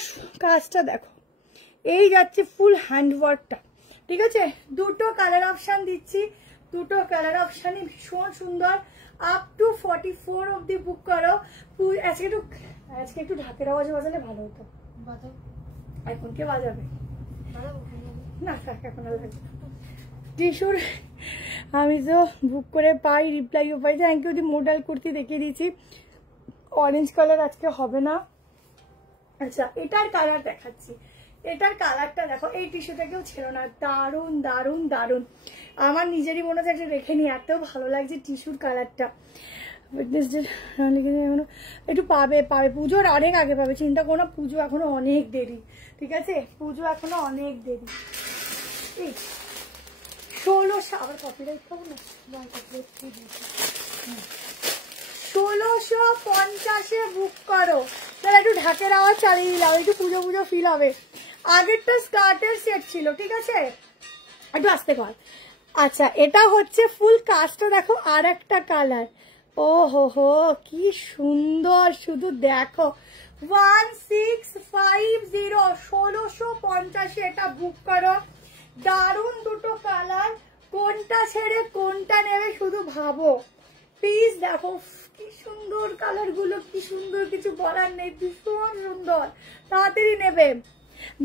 কাজটা দেখো, এই যাচ্ছে ফুল হ্যান্ডওয়ার্কটা, ঠিক আছে। দুটো কালার অপশন দিচ্ছি, দুটো কালার অপশনই ভীষণ সুন্দর। আপ টু 44 অব্দি বুক করো। আজকে একটু ঢাকের আওয়াজ বাজালে ভালো হতো। এখন কে বাজাবে না, থাক এখন আর লাগবে। টিস্যুর আমি তো বুক করে পাই, রিপ্লাইও পাই। Thank you. মডেল কুর্তি দেখিয়ে দিয়েছি, অরেঞ্জ কালার আজকে হবে না। আচ্ছা, এটার কালার দেখাচ্ছি। এটার কালারটা দেখো, এই টিস্যুটাকেও ছিল না, দারুন দারুন দারুন। আমার নিজেরই মনে হচ্ছে একটা রেখে নিই, এত ভালো লাগছে টিস্যুর কালারটা। একটু পাবে পাবে, পুজোর অনেক আগে পাবে, চিন্তা করো না, পুজো এখনো অনেক দেরি, ঠিক আছে, পুজো এখনো অনেক দেরি। এই 1600, আবার কপিরাইট পাবো না, 1650-এ বুক করো। তাহলে একটু ঢাকের আওয়াজ চালিয়ে দিলাম, একটু পুজো পুজো ফিল হবে। আগেরটা স্কার্টের সেট ছিল, ঠিক আছে, একটু আসতে কর। আচ্ছা, এটা হচ্ছে ফুল কাস্টটা, দেখো আর একটা কালার। ও হো হো, কি সুন্দর, শুধু দেখো। 1650, 1650-এ এটা বুক করো। দারুণ দুটো কালার, কোনটা ছেড়ে কোনটা নেবে শুধু ভাবো। প্লিজ দেখো কি সুন্দর কালার গুলো, কি সুন্দর, কিছু বলার নেই, ভীষণ সুন্দর। তাড়াতাড়ি নেবে।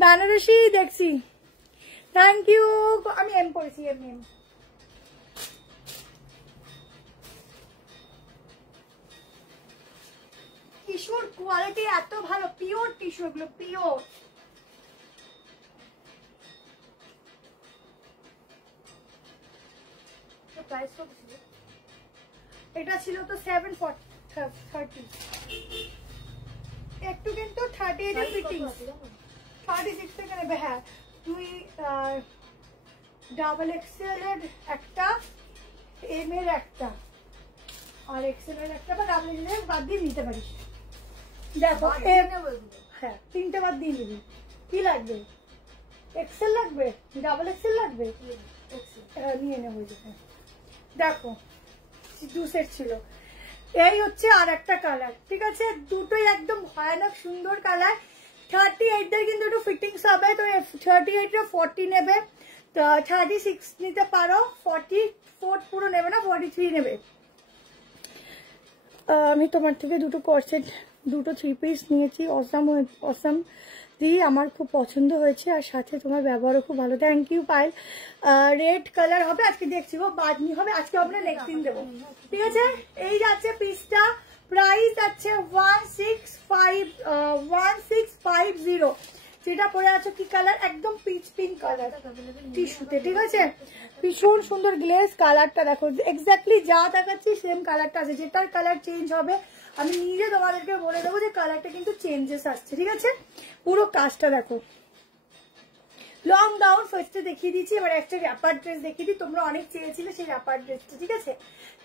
বেনারসি দেখছি, থ্যাংক ইউ। আমি এম পড়েছি, এম এম। টিস্যুর কোয়ালিটি এত ভালো, পিওর টিস্যু, এগুলো পিওর। প্রাইস কত ছিল? এটা ছিল তো 730, একটু কিন্তু 38 এর ফিটিং, 36 থেকে নেবে। হ্যাঁ, তুই ডাবল এক্সেল এর একটা, এম এর একটা, আর এক্সেল এর একটা, বা ডাবল এক্সেল এর বাদ দিয়ে নিতে পারিস। দেখো, হ্যাঁ, 3টে বাদ দিয়ে নিবি। কি লাগবে? এক্সেল লাগবে, ডাবল এক্সেল লাগবে, নিয়ে নেবো। দেখো 2 সেট ছিল। এই হচ্ছে আর একটা কালার, ঠিক আছে, দুটোই একদম ভয়ানক সুন্দর কালার। 38 কিন্তু একটু ফিটিংস হবে, তো 38 40 নেবে, তো 36 নিতে পারো, 44 পুরো নেবে না, 43 নেবে। আমি তোমার থেকে দুটো কর্সেট, দুটো 3 পিস নিয়েছি, অসাম দি, আমার খুব পছন্দ হয়েছে, আর সাথে তোমার ব্যবহারও খুব ভালো। Thank you Payel. Red colour হবে আজকে, দেখছি গো, বাদনি হবে আজকে, আমরা নেক্সট দিন দেবো, ঠিক আছে। এই যাচ্ছে পিসটা, প্রাইস আছে 1650, যেটা পরে আছে কি কালার, একদম পিচ পিঙ্ক কালার টিস্যুতে, ঠিক আছে, ভীষণ সুন্দর গ্লেজ। কালারটা দেখো, এক্স্যাক্টলি যা দেখাচ্ছি সেম কালারটা আছে, যেটার কালার চেঞ্জ হবে আমি নিজে তোমাদেরকে বলে দেবো যে কালারটা কিন্তু চেঞ্জেস আসছে, ঠিক আছে। পুরো কাজটা দেখো, লং গাউন ফার্স্টে দেখিয়ে দিচ্ছি, এবার একটা র্যাপার ড্রেস দেখিয়ে দিই, তোমরা অনেক চেয়েছিলে সেই র্যাপার ড্রেসটা, ঠিক আছে।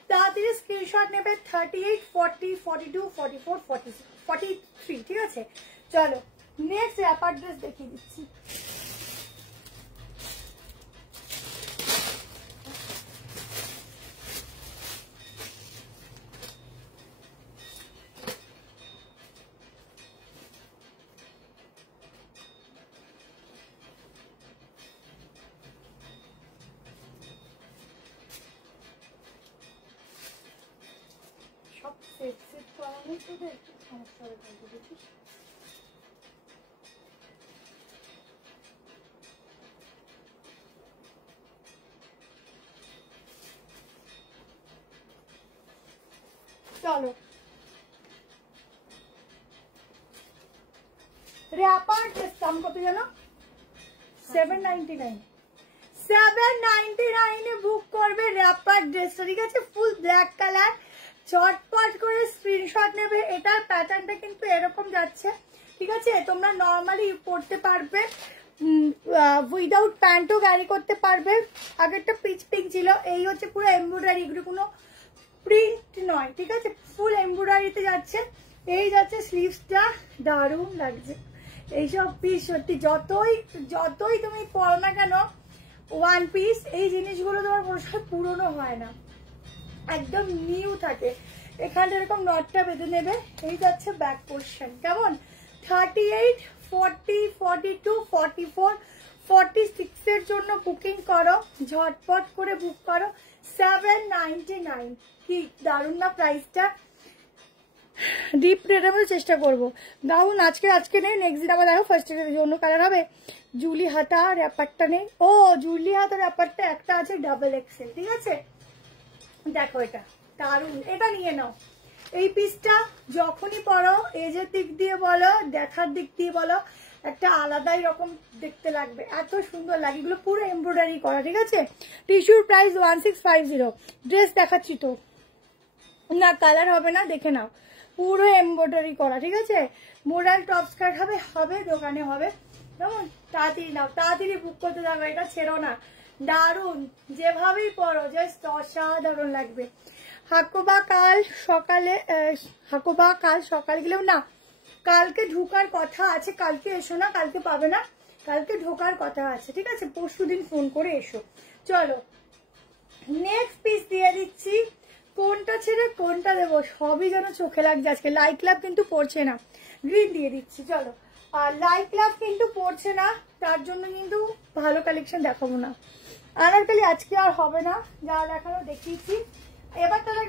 তাড়াতাড়ি স্ক্রিনশট নেবে, 38, 40, 42, 44, 46, 43, ঠিক আছে। চলো নেক্সট র্যাপার ড্রেস দেখিয়ে দিচ্ছি। সব সেট সেট করানো তোদের একটু সমস্যা হবে, বুঝিস। চলো র্যাপার ড্রেস দাম কত জানো? 799, 799 এ বুক করবে র্যাপার ড্রেসটা, ঠিক আছে, ফুল ব্ল্যাক কালার। চটপট করে স্ক্রিনশট নেবে। এটার প্যাটার্নটা কিন্তু এরকম যাচ্ছে, ঠিক আছে, তোমরা নর্মালি পরতে পারবে, উইদাউট প্যান্টও ক্যারি করতে পারবে। আগেরটা পিচ পিঙ্ক ছিল, এই হচ্ছে পুরো এমব্রয়ডারি, এগুলো কোনো প্রিন্ট নয়, ঠিক আছে, ফুল এমব্রয়ডারিতে যাচ্ছে। এই যাচ্ছে স্লিভসটা, দারুণ লাগছে এইসব পিস, সত্যি যতই তুমি পরো না কেন ওয়ান পিস, এই জিনিসগুলো তোমার কোনো সময় পুরনো হয় না, একদম নিউ থাকে। এখানটা এরকম নটটা বেঁধে নেবে। এই যাচ্ছে ব্যাক পোর্শন, কেমন, 38, 40, 42, 44, 46 এর জন্য বুকিং করো, ঝটপট করে বুক করো। 799, কি দারুণ না প্রাইসটা। ডিপ রেডের মধ্যে চেষ্টা করবো। গাউন আজকে নেই, নেক্সট দিন আবার দেখো ফার্স্ট অন্য কালার হবে। জুলি হাতা র্যাপারটা নেই। ও জুলি হাতা র্যাপারটা একটা আছে ডাবল এক্সেল, ঠিক আছে দেখো এটা দারুন, এটা নিয়ে নাও। এই পিসটা যখনই পরো এজের দিক দিয়ে বলো দেখার দিক দিয়ে বলো একটা আলাদাই রকম দেখতে লাগবে, এত সুন্দর লাগে। এগুলো পুরো এমব্রয়ডারি করা, ঠিক আছে। টিস্যুর প্রাইস 1650। ড্রেস দেখাচ্ছি তো না, কালার হবে না, দেখে নাও পুরো এমব্রয়ডারি করা, ঠিক আছে। মোডাল টপ স্কার্ট হবে দোকানে হবে, কেমন তাড়াতাড়ি নাও, তাড়াতাড়ি বুক করতে যাবে, এটা ছেড়ো না। দারুন, যেভাবেই পরো জাস্ট অসাধারণ লাগবে। হাকোবা কাল সকালে গেলেও না, কালকে ঢোকার কথা আছে, কালকে এসো না, কালকে পাবে না, কালকে ঢোকার কথা আছে, ঠিক আছে। পরশুদিন ফোন করে এসো। চলো নেক্সট পিস দিয়ে দিচ্ছি। কোনটা ছেড়ে কোনটা দেবো সবই যেন চোখে লাগছে আজকে। লাইট লাভ কিন্তু পড়ছে না, গ্রিন দিয়ে দিচ্ছি। চলো, আর লাইট লাভ কিন্তু পড়ছে না, তার জন্য কিন্তু ভালো কালেকশন দেখাবো না। আনারকলি আজকে আর হবে না, যা দেখানো দেখিয়েছি। এবার তাহলে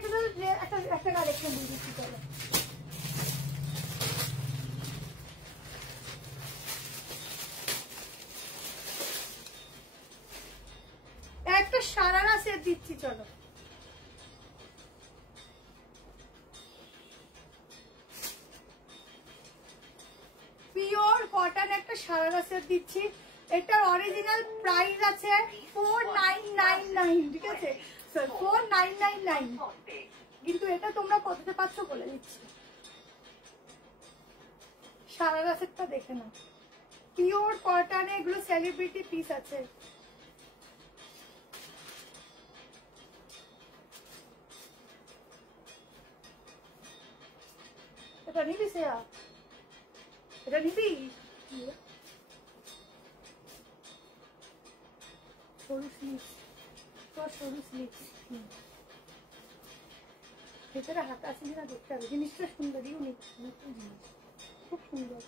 একটা কালেকশন দিয়ে দিচ্ছি। চলো একটা সারারা সেট দিচ্ছি। চলো পিওর কটন একটা সারারা সেট দিচ্ছি। এটার অরিজিনাল প্রাইস আছে 4999, ঠিক আছে 4999, কিন্তু এটা তোমরা কততে পাচ্ছ বলে দিচ্ছি। সারারা সেটটা দেখে নাও, পিওর কটনে, এগুলো সেলিব্রিটি পিস আছে। এটা নিবি শ্রেয়া, এটা নিবি? সরু স্লিভ, তোর সরু স্লিভ, ভেতরে হাত আছে কিনা দেখতে হবে। জিনিসটা সুন্দর, ইউনিক, খুব সুন্দর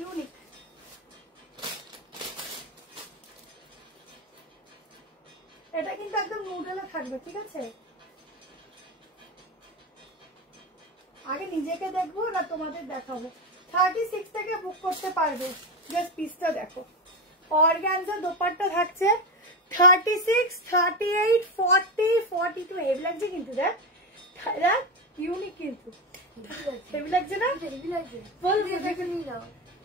ইউনিক। এটা কিন্তু একদম নুডলে থাকবে, ঠিক আছে। আগে নিজেকে দেখবো না তোমাদের দেখাবো। 36 থেকে বুক করতে পারবে, জাস্ট পিসটা দেখো। অর্গানজা দোপাট্টা থাকছে 36, 38, 40, 42। হেভি লাগছে কিন্তু, দেখ ইউনিক কিন্তু, হেভি লাগছে না? হেভি লাগছে বল,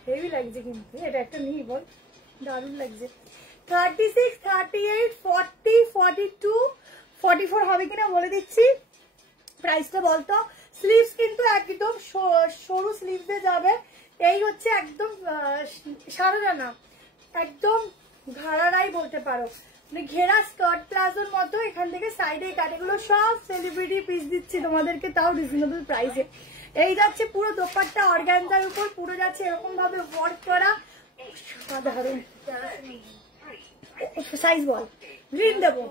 হেভি লাগছে কিন্তু, এটা একটা নিই বল, দারুণ লাগছে। 36, 38, 40, 42, 44 হবে কিনা বলে দিচ্ছি। প্রাইসটা বলতো। স্লিভস কিন্তু একদম সরু স্লিভসে যাবে। এই হচ্ছে একদম সারা না, একদম ঘাড়ারাই বলতে পারো, মানে ঘেরা স্কার্ট প্লাজোর মতো। এখান থেকে সাইডে কাট, এগুলো সব সেলিব্রিটি পিস দিচ্ছি তোমাদেরকে, তাও রিজনেবল প্রাইসে। এই যাচ্ছে পুরো দোপাট্টা অর্গানজার উপর, পুরো যাচ্ছে এরকম ভাবে ওয়ার্ক করা, সাধারণ। সাইজ বল, গ্রিন দেবো,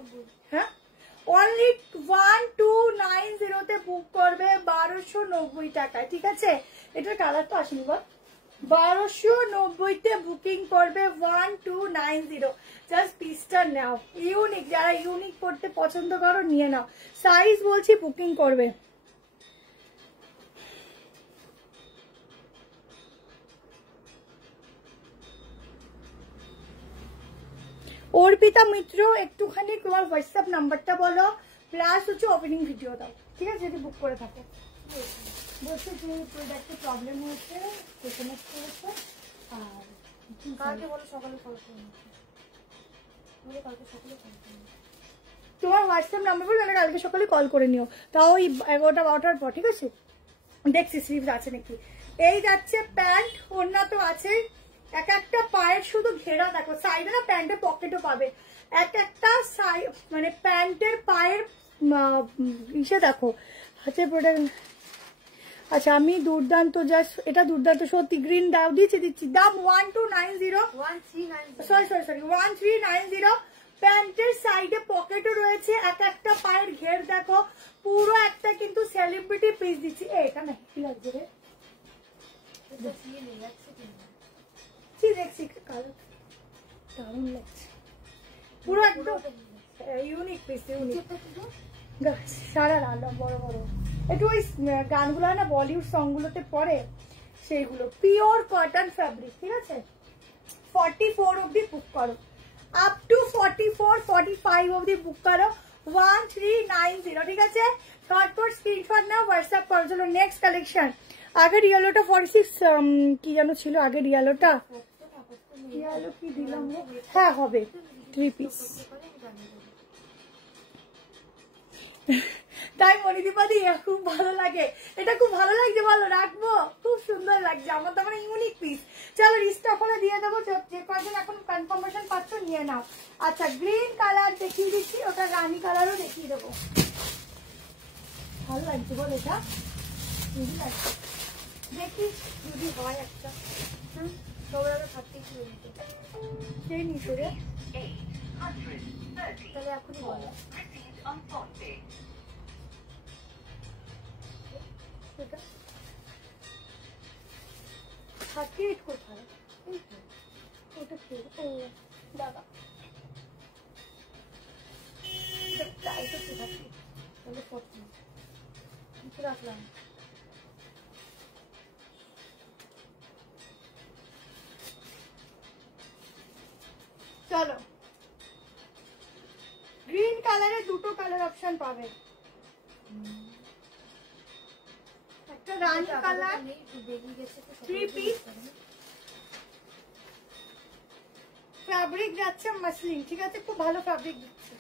হ্যাঁ অনলি 1290 বুক করবে 1290 টাকায়, ঠিক আছে। এটার কালার তো আসেনি বল, 1290 বুকিং করবে 1290। জাস্ট পিসটা নাও, ইউনিক, যারা ইউনিক করতে পছন্দ করো নিয়ে নাও। সাইজ বলছি বুকিং করবে। অর্পিতা মিত্র, একটুখানি তোমার হোয়াটসঅ্যাপ নাম্বারটা বলো, প্লাস হচ্ছে ওপেনিং ভিডিও দাও, ঠিক আছে, যদি বুক করে থাকো। বলছে যে প্রোডাক্টে প্রবলেম হয়েছে, এসএমএস করেছে, আর কালকে বলো সকালে কল করুন, কালকে সকালে কল করুন। তোমার হোয়াটসঅ্যাপ নাম্বার বলো, আমি কালকে সকালে কল করে নিও, তাও ওই 11টা 12টার পর, ঠিক আছে। দেখছি স্লিভস আছে নাকি। এই যাচ্ছে প্যান্ট, ওড়না তো আছে। এক একটা পায়ের শুধু ঘেরা দেখো, সাইডে না প্যান্টের পকেটও পাবে। এক একটা মানে প্যান্টের পায়ের ইসে দেখো হাতে প্রোডাক্ট। আচ্ছা আমি দুর্দান্ত, জাস্ট এটা দুর্দান্ত সত্যি। গ্রিন দাও দিচ্ছি, দাম 1290, সরি 1390। প্যান্টের সাইডে পকেটও রয়েছে, এক একটা পায়ের ঘের দেখো, পুরো একটা কিন্তু সেলিব্রিটি পিস দিচ্ছি। এটা না কি লাগছে রে, দেখছি কালো, দারুণ লাগছে, পুরো একদম ইউনিক পিস, ইউনিক। সারা রান্না বড় বড়, একটু ওই গানগুলো হয় না বলিউড সংগুলোতে পরে সেইগুলো। পিওর কটন ফ্যাব্রিক, ঠিক আছে। 44 অব্দি বুক করো, আপ টু 44 45 অব্দি বুক করো 1390, ঠিক আছে। শর্টকাট স্ক্রিনশট নাও, হোয়াটসঅ্যাপ করো। চলো নেক্সট কালেকশন। আগের ইয়েলোটা 46 কি যেন ছিল আগের ইয়েলোটা, ইয়েলো কি দিলাম? হ্যাঁ হবে 3 পিস। তাই মনিদীপাদি খুব ভালো লাগে, এটা খুব ভালো লাগছে, ভালো রাখবো, খুব সুন্দর লাগছে আমার তো, মানে ইউনিক পিস। চলো রিস্টক করে দিয়ে দেবো, যে কয়জন এখন কনফার্মেশন পাচ্ছ নিয়ে নাও। আচ্ছা গ্রিন কালার দেখিয়ে দিচ্ছি, ওটা রানি কালারও দেখিয়ে দেবো। ভালো লাগছে বল, এটা দেখি যদি হয় একটা। সবাই আরো থাকতে সেই নিচে রে, তাহলে এখনই বলো। কোথায় ওটা কি? ও দাদা রাখলাম। চলো গ্রিন কালারে দুটো কালার অপশন পাবে, একটা রানী কালার 3 পিস, ফ্যাব্রিক যাচ্ছে মাসলিন, ঠিক আছে, খুব ভালো ফ্যাব্রিক দিচ্ছে।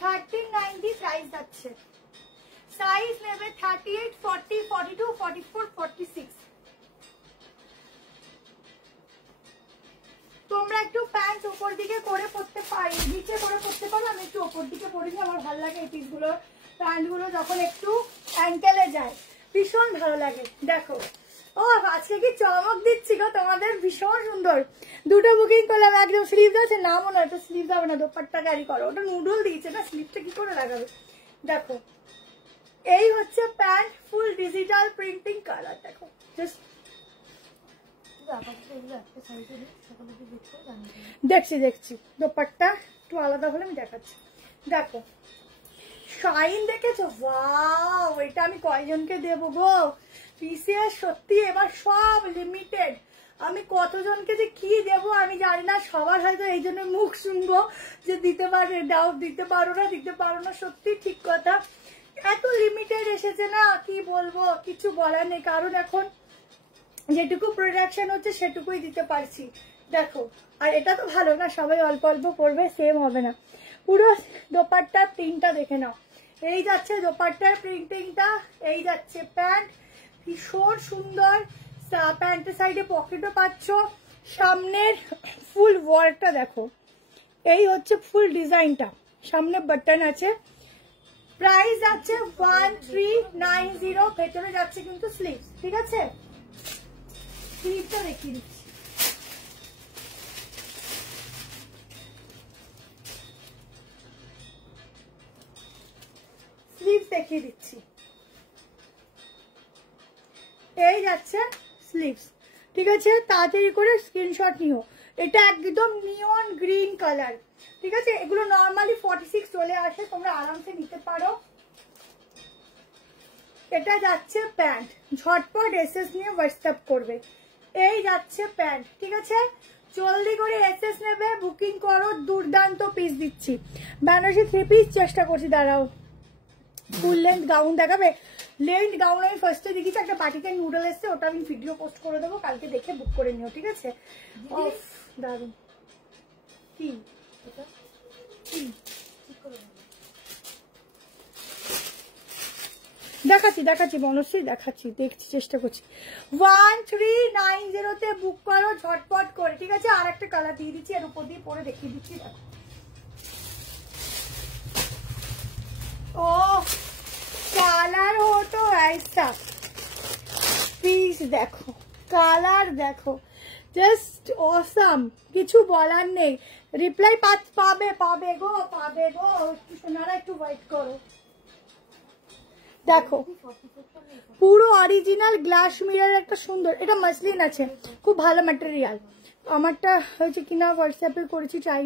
1390 প্রাইস যাচ্ছে। সাইজ নেবে 38 40 42 44 46। তোমরা একটু প্যান্ট উপর দিকে করে পরতে পারো, নিচে করে পরতে পারো, আমি একটু উপর দিকে পরে নিই, আমার ভালো লাগে এই পিসগুলো, প্যান্টগুলো যখন একটু অ্যাঙ্কেলে যায় ভীষণ ভালো লাগে। দেখো ও আজকে কি চমক দিচ্ছি গো তোমাদের, ভীষণ সুন্দর। দুটো বুকিং করলাম, একদম স্লিভ আছে, নামও না, তো স্লিভ যাবে না, দোপাট্টা ক্যারি করো, ওটা নুডল দিয়েছে না, স্লিভটা কি করে লাগাবে। দেখো এই হচ্ছে pant, full digital printing colour, দেখো জাস্ট দেখছি দোপাট্টা একটু আলাদা হলে আমি দেখাচ্ছি। দেখো শাইন দেখেছো, ওয়াও, এটা আমি কয়জনকে দেবো গো পিসিএস, সত্যি এবার সব লিমিটেড। আমি কতজনকে যে কি দেবো আমি জানি না, সবার হয়তো এই জন্য মুখ শুনবো যে দিতে পারে দাও, দিতে পারো না, সত্যি ঠিক কথা। এত লিমিটেড এসেছে না, কি বলবো, কিছু বলার নেই, কারণ এখন যেটুকু প্রোডাকশন হচ্ছে সেটুকুই দিতে পারছি। দেখো আর এটা তো ভালো না, সবাই অল্প অল্প করবে, সেম হবে না। পুরো দোপাট্টার প্রিন্টটা দেখে নাও, এই যাচ্ছে দোপাট্টার প্রিন্টিংটা, এই যাচ্ছে প্যান্ট, ভীষণ সুন্দর। প্যান্টের সাইডে পকেটও পাচ্ছ, সামনের ফুল ওয়ার্কটা দেখো, এই হচ্ছে ফুল ডিজাইনটা, সামনে বাটন আছে। প্রাইস যাচ্ছে 1390, ভেতরে যাচ্ছে কিন্তু স্লিভস, ঠিক আছে। স্লিভটা দেখিয়ে দিচ্ছি, স্লিভস দেখিয়ে দিচ্ছি, এই যাচ্ছে স্লিভস, ঠিক আছে। তাড়াতাড়ি করে স্ক্রিনশট নিও। এটা একদম নিয়ন গ্রিন কালার, ঠিক আছে। এগুলো নর্মালি 46 চলে আসে, তোমরা আরামসে নিতে পারো। এটা যাচ্ছে প্যান্ট, ঝটপট এসএস নিয়ে হোয়াটসঅ্যাপ করবে। এই যাচ্ছে প্যান্ট, ঠিক আছে। জলদি করে এসএস নেবে, বুকিং করো, দুর্দান্ত পিস দিচ্ছি। বেনারসি 3 পিস চেষ্টা করছি, দাঁড়াও। ফুল লেন্থ গাউন দেখাবে, লেন্থ গাউন আমি ফার্স্টে দেখেছি, একটা পার্টিতে নুডল এসছে, ওটা আমি ভিডিও পোস্ট করে দেবো, কালকে দেখে বুক করে নিও, ঠিক আছে। দারুন কি দেখাচ্ছি অবশ্যই দেখাচ্ছি, দেখছি, চেষ্টা করছি। 1390 তে বুক করো ঝটপট করে, ঠিক আছে। আর একটা কালার দিয়ে দিচ্ছি, এর উপর দিয়ে পরে দেখিয়ে দিচ্ছি, দেখো। ও কালার हो तो ऐसा পিস দেখো, কালার দেখো, জাস্ট অসাম, কিছু বলার নেই। রিপ্লাই পাবে গো, একটু সোনারা একটু ওয়েট করো। দেখো পুরো অরিজিনাল গ্লাস মিরর, একটা সুন্দর, এটা মাসলিন আছে, খুব ভালো ম্যাটেরিয়াল। আমারটা হয়েছে কিনা হোয়াটসঅ্যাপে করেছি, ট্রাই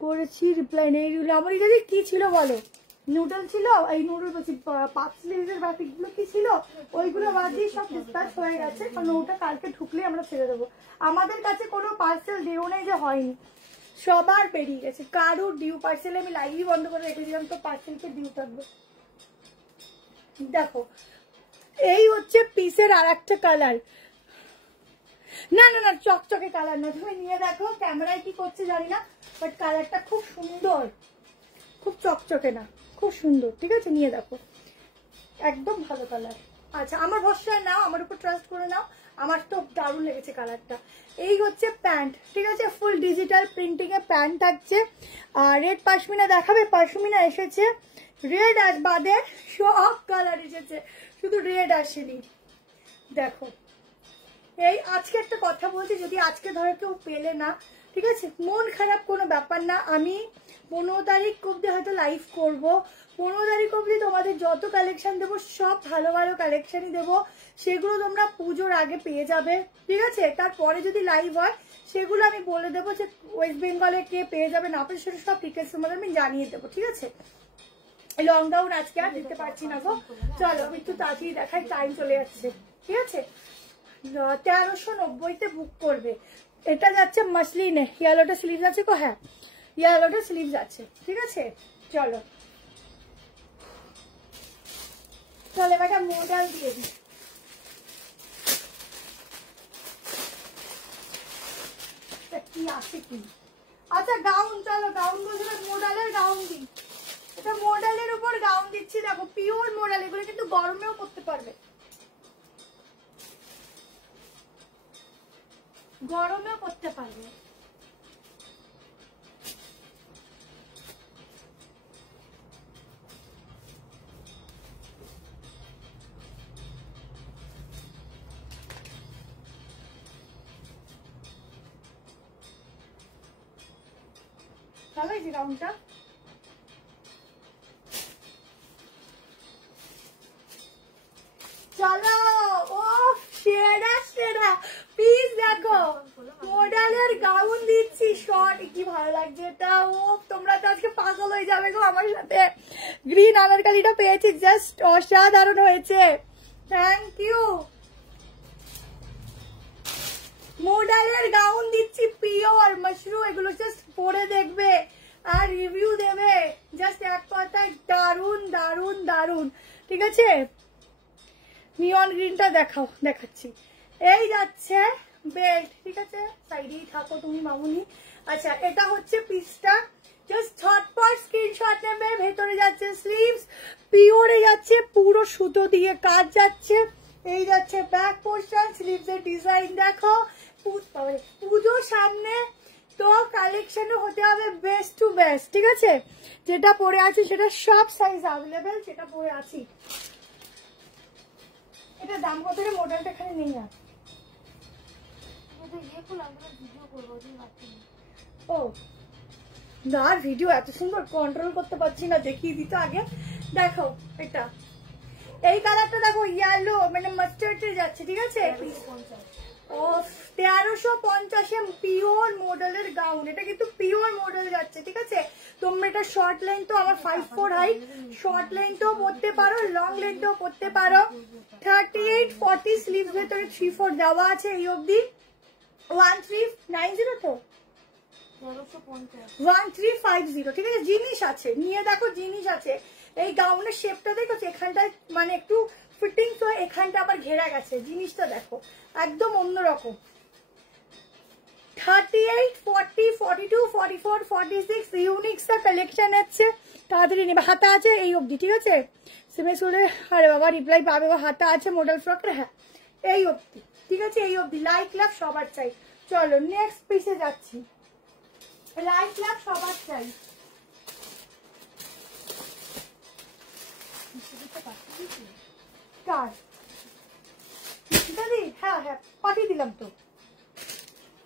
করেছি, রিপ্লাই নেই। আমার এটা কি ছিল বলো, নুডল ছিল, এই নুডল বলছি পাঁচ স্লিভের বাকিগুলো কি ছিল ওইগুলো বাদ দিয়ে সব ডিসপ্যাচ হয়ে গেছে, কারণ ওটা কালকে ঢুকলে আমরা ছেড়ে দেবো। আমাদের কাছে কোনো পার্সেল ডিউ নেই যে হয়নি, সবার বেরিয়ে গেছে। কারুর ডিউ পার্সেল আমি লাইভই বন্ধ করে রেখে দিলাম, তো পার্সেলকে ডিউ থাকবে। দেখো এই হচ্ছে পিসের আর একটা কালার, না না না চকচকে কালার না, তুমি নিয়ে দেখো, ক্যামেরায় কি করছে জানি না, বাট কালারটা খুব সুন্দর, খুব চকচকে না, খুব সুন্দর, ঠিক আছে নিয়ে দেখো, একদম ভালো কালার। আচ্ছা আমার ভরসায় নাও, আমার উপর ট্রাস্ট করে নাও, আমার তো দারুণ লেগেছে কালারটা। এই হচ্ছে প্যান্ট, ঠিক আছে, ফুল ডিজিটাল প্রিন্টিং এ প্যান্ট থাকছে। আর রেড পাশমিনা দেখাবে, পাশমিনা এসেছে, রেড আজ বাদে সব কালার এসেছে, শুধু রেড আসেনি। দেখো এই আজকে একটা কথা বলছি, যদি আজকে ধরো কেউ পেলে না, ঠিক আছে, মন খারাপ কোনো ব্যাপার না, আমি 15 তারিখ অব্দি হয়তো লাইভ করব, 15 তারিখ অব্দি তোমাদের যত কালেকশন দেবো সব ভালো ভালো কালেকশনই দেবো, সেগুলো তোমরা পুজোর আগে পেয়ে যাবে, ঠিক আছে। তারপরে যদি লাইভ হয় সেগুলো আমি বলে দেবো যে ওয়েস্ট বেঙ্গলে কে পেয়ে যাবে না পেয়ে, সেটা সব ডিটেলস তোমাদের আমি জানিয়ে দেবো, ঠিক আছে। লং গাউন আজকে আর দিতে পারছি না গো, চলো একটু তাড়াতাড়ি দেখাই, টাইম চলে যাচ্ছে, ঠিক আছে। 1390-তে বুক করবে, এটা যাচ্ছে মাসলিনে, ইয়েলোটা স্লিভস আছে গো, হ্যাঁ ইয়েলোটা স্লিভস আছে, ঠিক আছে। চলো চলো এবার মডেল দিয়ে দিই, কি আছে কি। আচ্ছা গাউন, চলো গাউন বলছিলাম, মডেলের গাউন দিই, এটা মডেলের উপর গাউন দিচ্ছি, দেখো পিওর মডেল, এগুলো কিন্তু গরমেও পরতে পারবে, গরমেও করতে পারবে। ভালো হয়েছে গাউনটা, চলো ও সেরা সেরা পিস দেখো, মডেলের গাউন দিচ্ছি শর্ট, কি ভালো লাগছে এটা, ও তোমরা তো আজকে পাগল হয়ে যাবে গো আমার সাথে। গ্রিন আনারকালিটা পেয়েছি, জাস্ট অসাধারণ হয়েছে, থ্যাংক ইউ। মডেলের গাউন দিচ্ছি পিওর মাশরু, এগুলো জাস্ট পরে দেখবে আর রিভিউ দেবে, জাস্ট এক কথায় দারুন দারুন দারুন, ঠিক আছে। নিয়ন গ্রিনটা দেখাও, দেখাচ্ছি, এই যাচ্ছে বেল্ট, ঠিক আছে, সাইডেই থাকো তুমি মামুনি। আচ্ছা এটা হচ্ছে পিসটা, জাস্ট ঝটপট স্ক্রিনশট নেবে, ভেতরে যাচ্ছে স্লিভস, পিওরে যাচ্ছে, পুরো সুতো দিয়ে কাজ যাচ্ছে, এই যাচ্ছে ব্যাক পোর্শন, স্লিভস এর ডিজাইন দেখো, পুজো সামনে তো কালেকশনও হতে হবে বেস্ট টু বেস্ট, ঠিক আছে। যেটা পরে আছি সেটা সব সাইজ অ্যাভেলেবেল, যেটা পরে আছি। এটা দাম কত রে, মডেলটা এখানে নেই না, ও আর ভিডিও এত সুন্দর কন্ট্রোল করতে পারছি না, দেখিয়ে দিত আগে। দেখো এটা এই কালারটা দেখো, ইয়েলো মানে মাস্টার্ডে যাচ্ছে, ঠিক আছে। 1350-এ পিওর মডেলের গাউন, এটা কিন্তু পিওর মডেল যাচ্ছে, ঠিক আছে। তোমরা এটা শর্ট লেন্থ, আমার 5'4" হাইট, শর্ট লেন্থও পরতে পারো, লং লেন্থও পরতে পারো। 38-40 স্লিভ, ভেতরে 3/4 দেওয়া আছে এই অবধি। 1390 তো 1350, ঠিক আছে। জিনিস আছে, নিয়ে দেখো জিনিস আছে। এই গাউনের শেপটা দেখো, এখানটায় মানে একটু ফিটিং, তো এখানটা আবার ঘেরা গেছে, জিনিসটা দেখো একদম অন্যরকম। 38, 40, 42, 44, 46 ইউনিক সা কালেকশন আছে, তাড়াতাড়ি নেবে। হাতা আছে এই অবধি, ঠিক আছে। সিমে শুলে আরে বাবা রিপ্লাই পাবে, হাতা আছে মডেল ফ্রকের, হ্যাঁ এই অবধি, ঠিক আছে, এই অবধি। লাইক লাভ সবার চাই। চলো নেক্সট পিসে যাচ্ছি, লাইক লাভ সবার চাই। কার হ্যাঁ হ্যাঁ পাঠিয়ে দিলাম তো,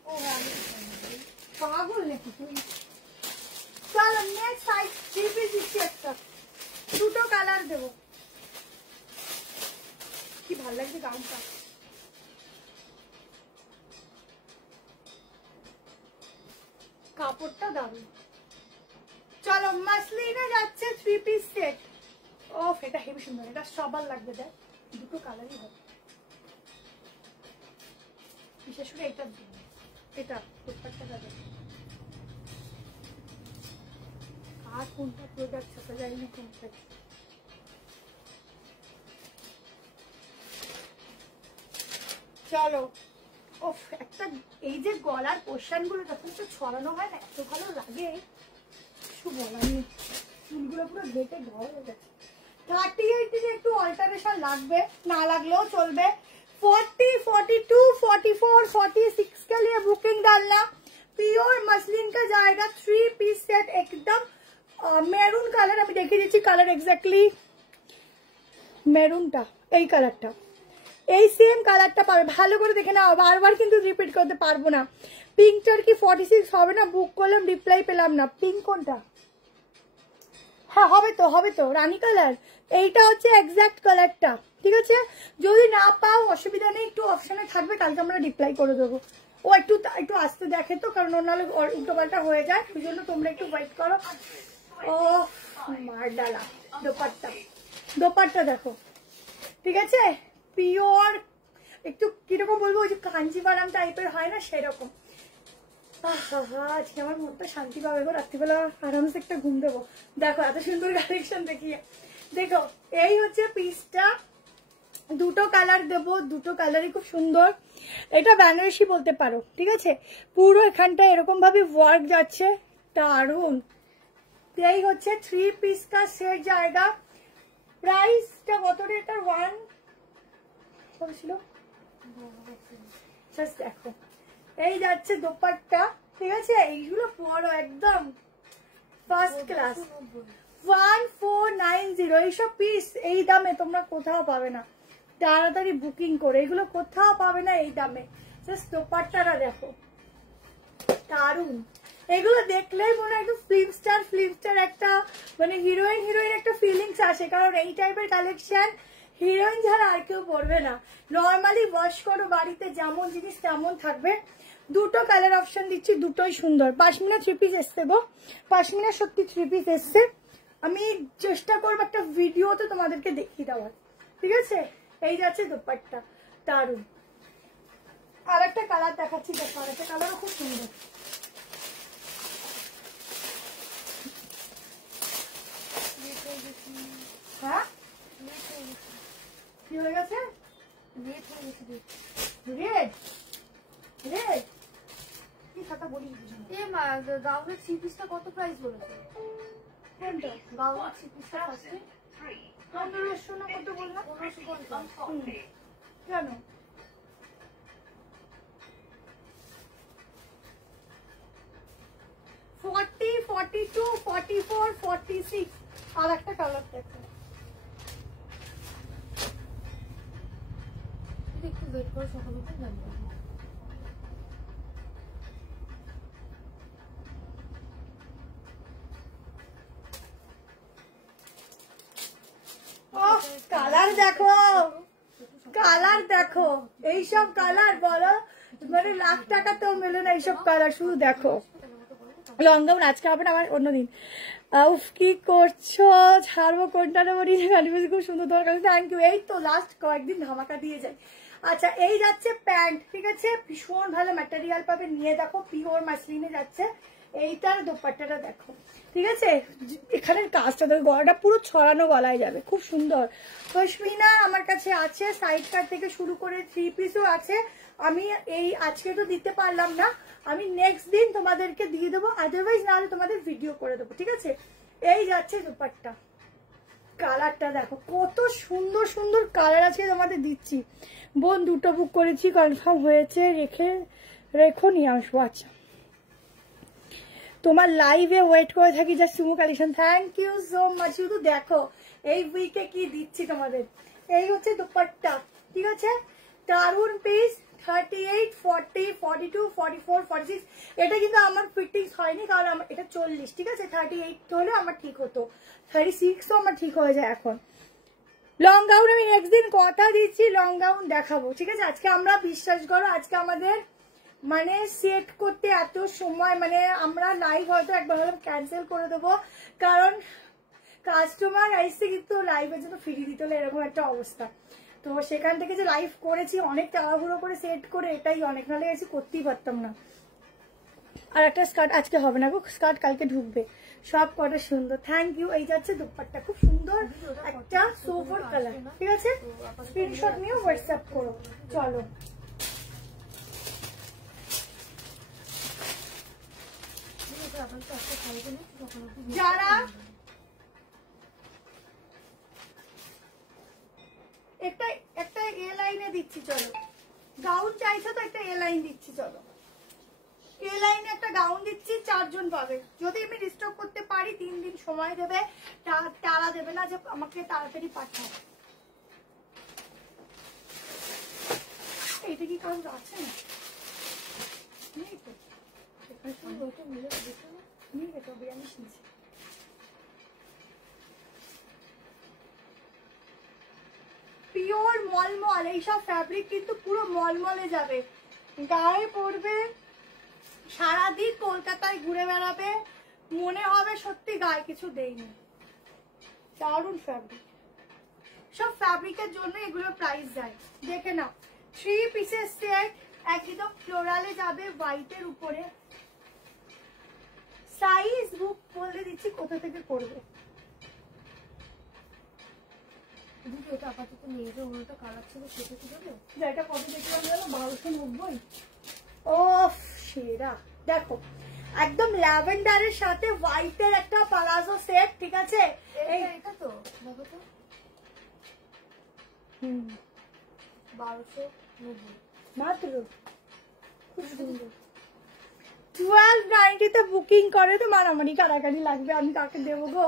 ও হ্যাঁ পাগল নাকি তুই। চলো নেক্সট সাইজ 3 পিস দিচ্ছি, একটা দুটো কালার দেবো। কি ভালো লাগছে গাউনটা, কাপড়টা দারুণ। চলো মাসলিনে যাচ্ছে 3 পিস সেট। ওফ এটা হেভি সুন্দর, এটা সবার লাগবে, দেখ দুটো কালারই হবে, বিশেষ করে এটা এটা দুপাট্টাটা দেখ। আর কোনটা প্রোডাক্ট সেটা জানি না কোনটা। চলো ওফ একটা এই যে গলার পোর্শন গুলো যখন তো ছড়ানো হয় না এত ভালো লাগে, কিছু বলার নেই। চুলগুলো পুরো ঘেটে ঘর হয়ে গেছে। 38 একটু অল্টারেশন লাগবে, না লাগলেও চলবে। 40, 42, 44, 46 के लिए बुकिंग डालना। प्योर मसलिन का जाएगा 3 पीस सेट एकदम মেরুন কালার। আমি দেখিয়ে দিচ্ছি কালার এক্স্যাক্টলি মেরুনটা, এই কালারটা, এই সেম কালারটা পাবে, ভালো করে দেখে নাও, বারবার কিন্তু রিপিট করতে পারবো না। পিঙ্কটার কি 46 হবে না? বুক করলাম রিপ্লাই পেলাম না। পিঙ্ক কোনটা? হ্যাঁ হবে তো রানী কালার, এইটা হচ্ছে এক্স্যাক্ট কালারটা, ঠিক আছে? যদি না পাও অসুবিধা নেই, একটু অপশনে থাকবে, কালকে আমরা রিপ্লাই করে দেবো। ও একটু আসতে দেখে তো, কারণ ওর নাহলে উল্টো পাল্টা হয়ে যায়, সেই জন্য তোমরা একটু ওয়েট করো। ও মার ডালা দোপাট্টা দেখো, ঠিক আছে? পিওর একটু কিরকম বলবো, ওই যে কাঞ্জিভারাম টাইপের হয় না সেরকম। আজকে আমার মনটা শান্তি পাবে গো, রাত্রিবেলা আরামসে একটা ঘুম দেবো। দেখো এত সুন্দর কালেকশন দেখিয়ে, দেখো এই হচ্ছে পিসটা, দুটো কালার দেবো, দুটো কালারই খুব সুন্দর। এটা বেনারসি বলতে পারো, ঠিক আছে? পুরো এখানটা এরকম ভাবে ওয়ার্ক যাচ্ছে, দারুন। এই হচ্ছে 3 পিস কা সেট জায়গা। প্রাইসটা কত রে এটার? 1 ছিল, দেখো এই যাচ্ছে দোপাট্টা, ঠিক আছে? এইগুলো পরো একদম ফার্স্ট ক্লাস। 1490 এইসব পিস এই দামে তোমরা কোথাও পাবে না, তাড়াতাড়ি বুকিং করে, এগুলো কোথাও পাবে না এই দামে। জাস্ট দোপাট্টাটা দেখো, দারুন। এগুলো দেখলেই মনে হয় একটু ফিল্ম স্টার একটা মানে হিরোইন একটা ফিলিংস আসে, কারণ এই টাইপের কালেকশন হিরোইন ছাড়া আর কেউ পরবে না। নর্মালি ওয়াশ করো বাড়িতে, যেমন জিনিস তেমন থাকবে। দুটো কালার অপশন দিচ্ছি, দুটোই সুন্দর। পাশমিনা 3 পিস এসছে গো, পাশমিনা সত্যি 3 পিস এসছে। আমি চেষ্টা করবো একটা ভিডিওতে তোমাদেরকে দেখিয়ে দেওয়ার, ঠিক আছে? এই যাচ্ছে দোপাট্টা, দারুন। আর একটা কালার দেখাচ্ছি, দেখো আর একটা কালারও খুব সুন্দর। হ্যাঁ কি হয়ে গেছে? রেড কি খাতা বলি? গাউনের 3 পিসটা কত প্রাইস বলেছে? কোনটা? গাউনের 3 পিসটা ফার্স্টে 1500 না কত বললাম? 1550 কেন? ফর্টি 42 44 46 আর একটা কালার দেখো, একটু ওয়েট করে সকাল উঠে জানবো। কালার দেখো, কালার দেখো, এইসব কালার বলো মানে লাখ টাকা তো মেলে না এইসব কালার। শুধু দেখো, লং গাউন আজকে হবে না, আমার অন্যদিন। উফ কি করছো, ছাড়বো কোনটা নেবো, খুব সুন্দর দরকার। Thank you. এই তো লাস্ট কয়েকদিন ধামাকা দিয়ে যায়। আচ্ছা এই যাচ্ছে প্যান্ট, ঠিক আছে? ভীষণ ভালো ম্যাটেরিয়াল পাবে, নিয়ে দেখো পিওর মাসলিনে যাচ্ছে। এইটার দোপাট্টাটা দেখো, ঠিক আছে? এখানের কাজটা দেখো, গলাটা পুরো ছড়ানো গলায় যাবে, খুব সুন্দর। পশমিনা আমার কাছে আছে, সাইড কাট থেকে শুরু করে 3 পিসও আছে। আমি এই আজকে তো দিতে পারলাম না, আমি নেক্সট দিন তোমাদেরকে দিয়ে দেবো, আদারওয়াইজ নাহলে তোমাদের ভিডিও করে দেবো, ঠিক আছে? এই যাচ্ছে দোপাট্টা, কালারটা দেখো, কত সুন্দর সুন্দর কালার আছে তোমাদের দিচ্ছি। বোন দুটো বুক করেছি, কনফার্ম হয়েছে, রেখো নিয়ে আসবো। আচ্ছা তোমার লাইভে ওয়েট করে থাকি, যা সুমো collection, thank you so much. শুধু দেখো এই উইকে কি দিচ্ছি তোমাদের। এই হচ্ছে দোপাট্টা, ঠিক আছে? দারুন পিস। 38 40 42 44 46 এটা কিন্তু আমার ফিটিংস হয়নি, কারণ আমার এটা 40, ঠিক আছে? 38 হলে আমার ঠিক হতো, 36ও আমার ঠিক হয়ে যায় এখন। লং গাউন আমি নেক্সট দিন কথা দিচ্ছি, লং গাউন দেখাবো, ঠিক আছে? আজকে আমরা বিশ্বাস করো, আজকে আমাদের মানে সেট করতে এত সময়, মানে আমরা লাইভ হয়তো একবার হলে ক্যান্সেল করে দেবো, কারণ কাস্টমার আসছে কিন্তু লাইভের জন্য ফ্রি দিতে হলে এরকম একটা অবস্থা। তো সেখান থেকে যে লাইভ করেছি অনেক তাড়াহুড়ো করে সেট করে, এটাই অনেক, নাহলে এসে করতেই পারতাম না। আর একটা স্কার্ট আজকে হবে না গো, স্কার্ট কালকে ঢুকবে। সব কটা সুন্দর, থ্যাংক ইউ। এই যাচ্ছে দুপাট্টা, খুব সুন্দর একটা সোফার কালার, ঠিক আছে? স্ক্রিনশট নিয়ে হোয়াটসঅ্যাপ করো। চলো যারা একটা একটা এ লাইনে দিচ্ছি, চলো গাউন চাইছো তো একটা এ লাইন দিচ্ছি, চলো এ লাইনে একটা গাউন দিচ্ছি, 4 জন পাবে। যদি আমি রিস্টক করতে পারি 3 দিন সময় দেবে, তারা দেবে না যে আমাকে তাড়াতাড়ি পাঠাও। এটা কি কাজ আছে না? নেই তো, নিয়ে তো বিরিয়ানি শুনছি। পিওর মলমল, এইসব ফ্যাব্রিক কিন্তু পুরো মলমলে যাবে, গায়ে পড়বে, সারাদিন কলকাতায় ঘুরে বেড়াবে, মনে হবে সত্যি গায়ে কিছু দেয়নি। দারুণ ফ্যাব্রিক, সব ফ্যাব্রিকের জন্য এগুলোর প্রাইস যায়, দেখে নাও। 3 পিসের সেট, একদম ফ্লোরালে যাবে হোয়াইটের উপরে। সাইজ বুক বলে দিচ্ছি কোথা থেকে করবে। এটা আপাতত নিয়ে যে ওটা কালার ছিল সেটা কি যাবে? যেটা কত দেখলাম জানো, 1290। ও সেরা, দেখো একদম ল্যাভেন্ডারের সাথে হোয়াইটের একটা পালাজো সেট, ঠিক আছে? এটা তো দেখো তো, 1290 মাত্র, খুব সুন্দর। 1290 তে বুকিং করে তো মারামারি কারাকারি লাগবে, আমি কাকে দেবো গো।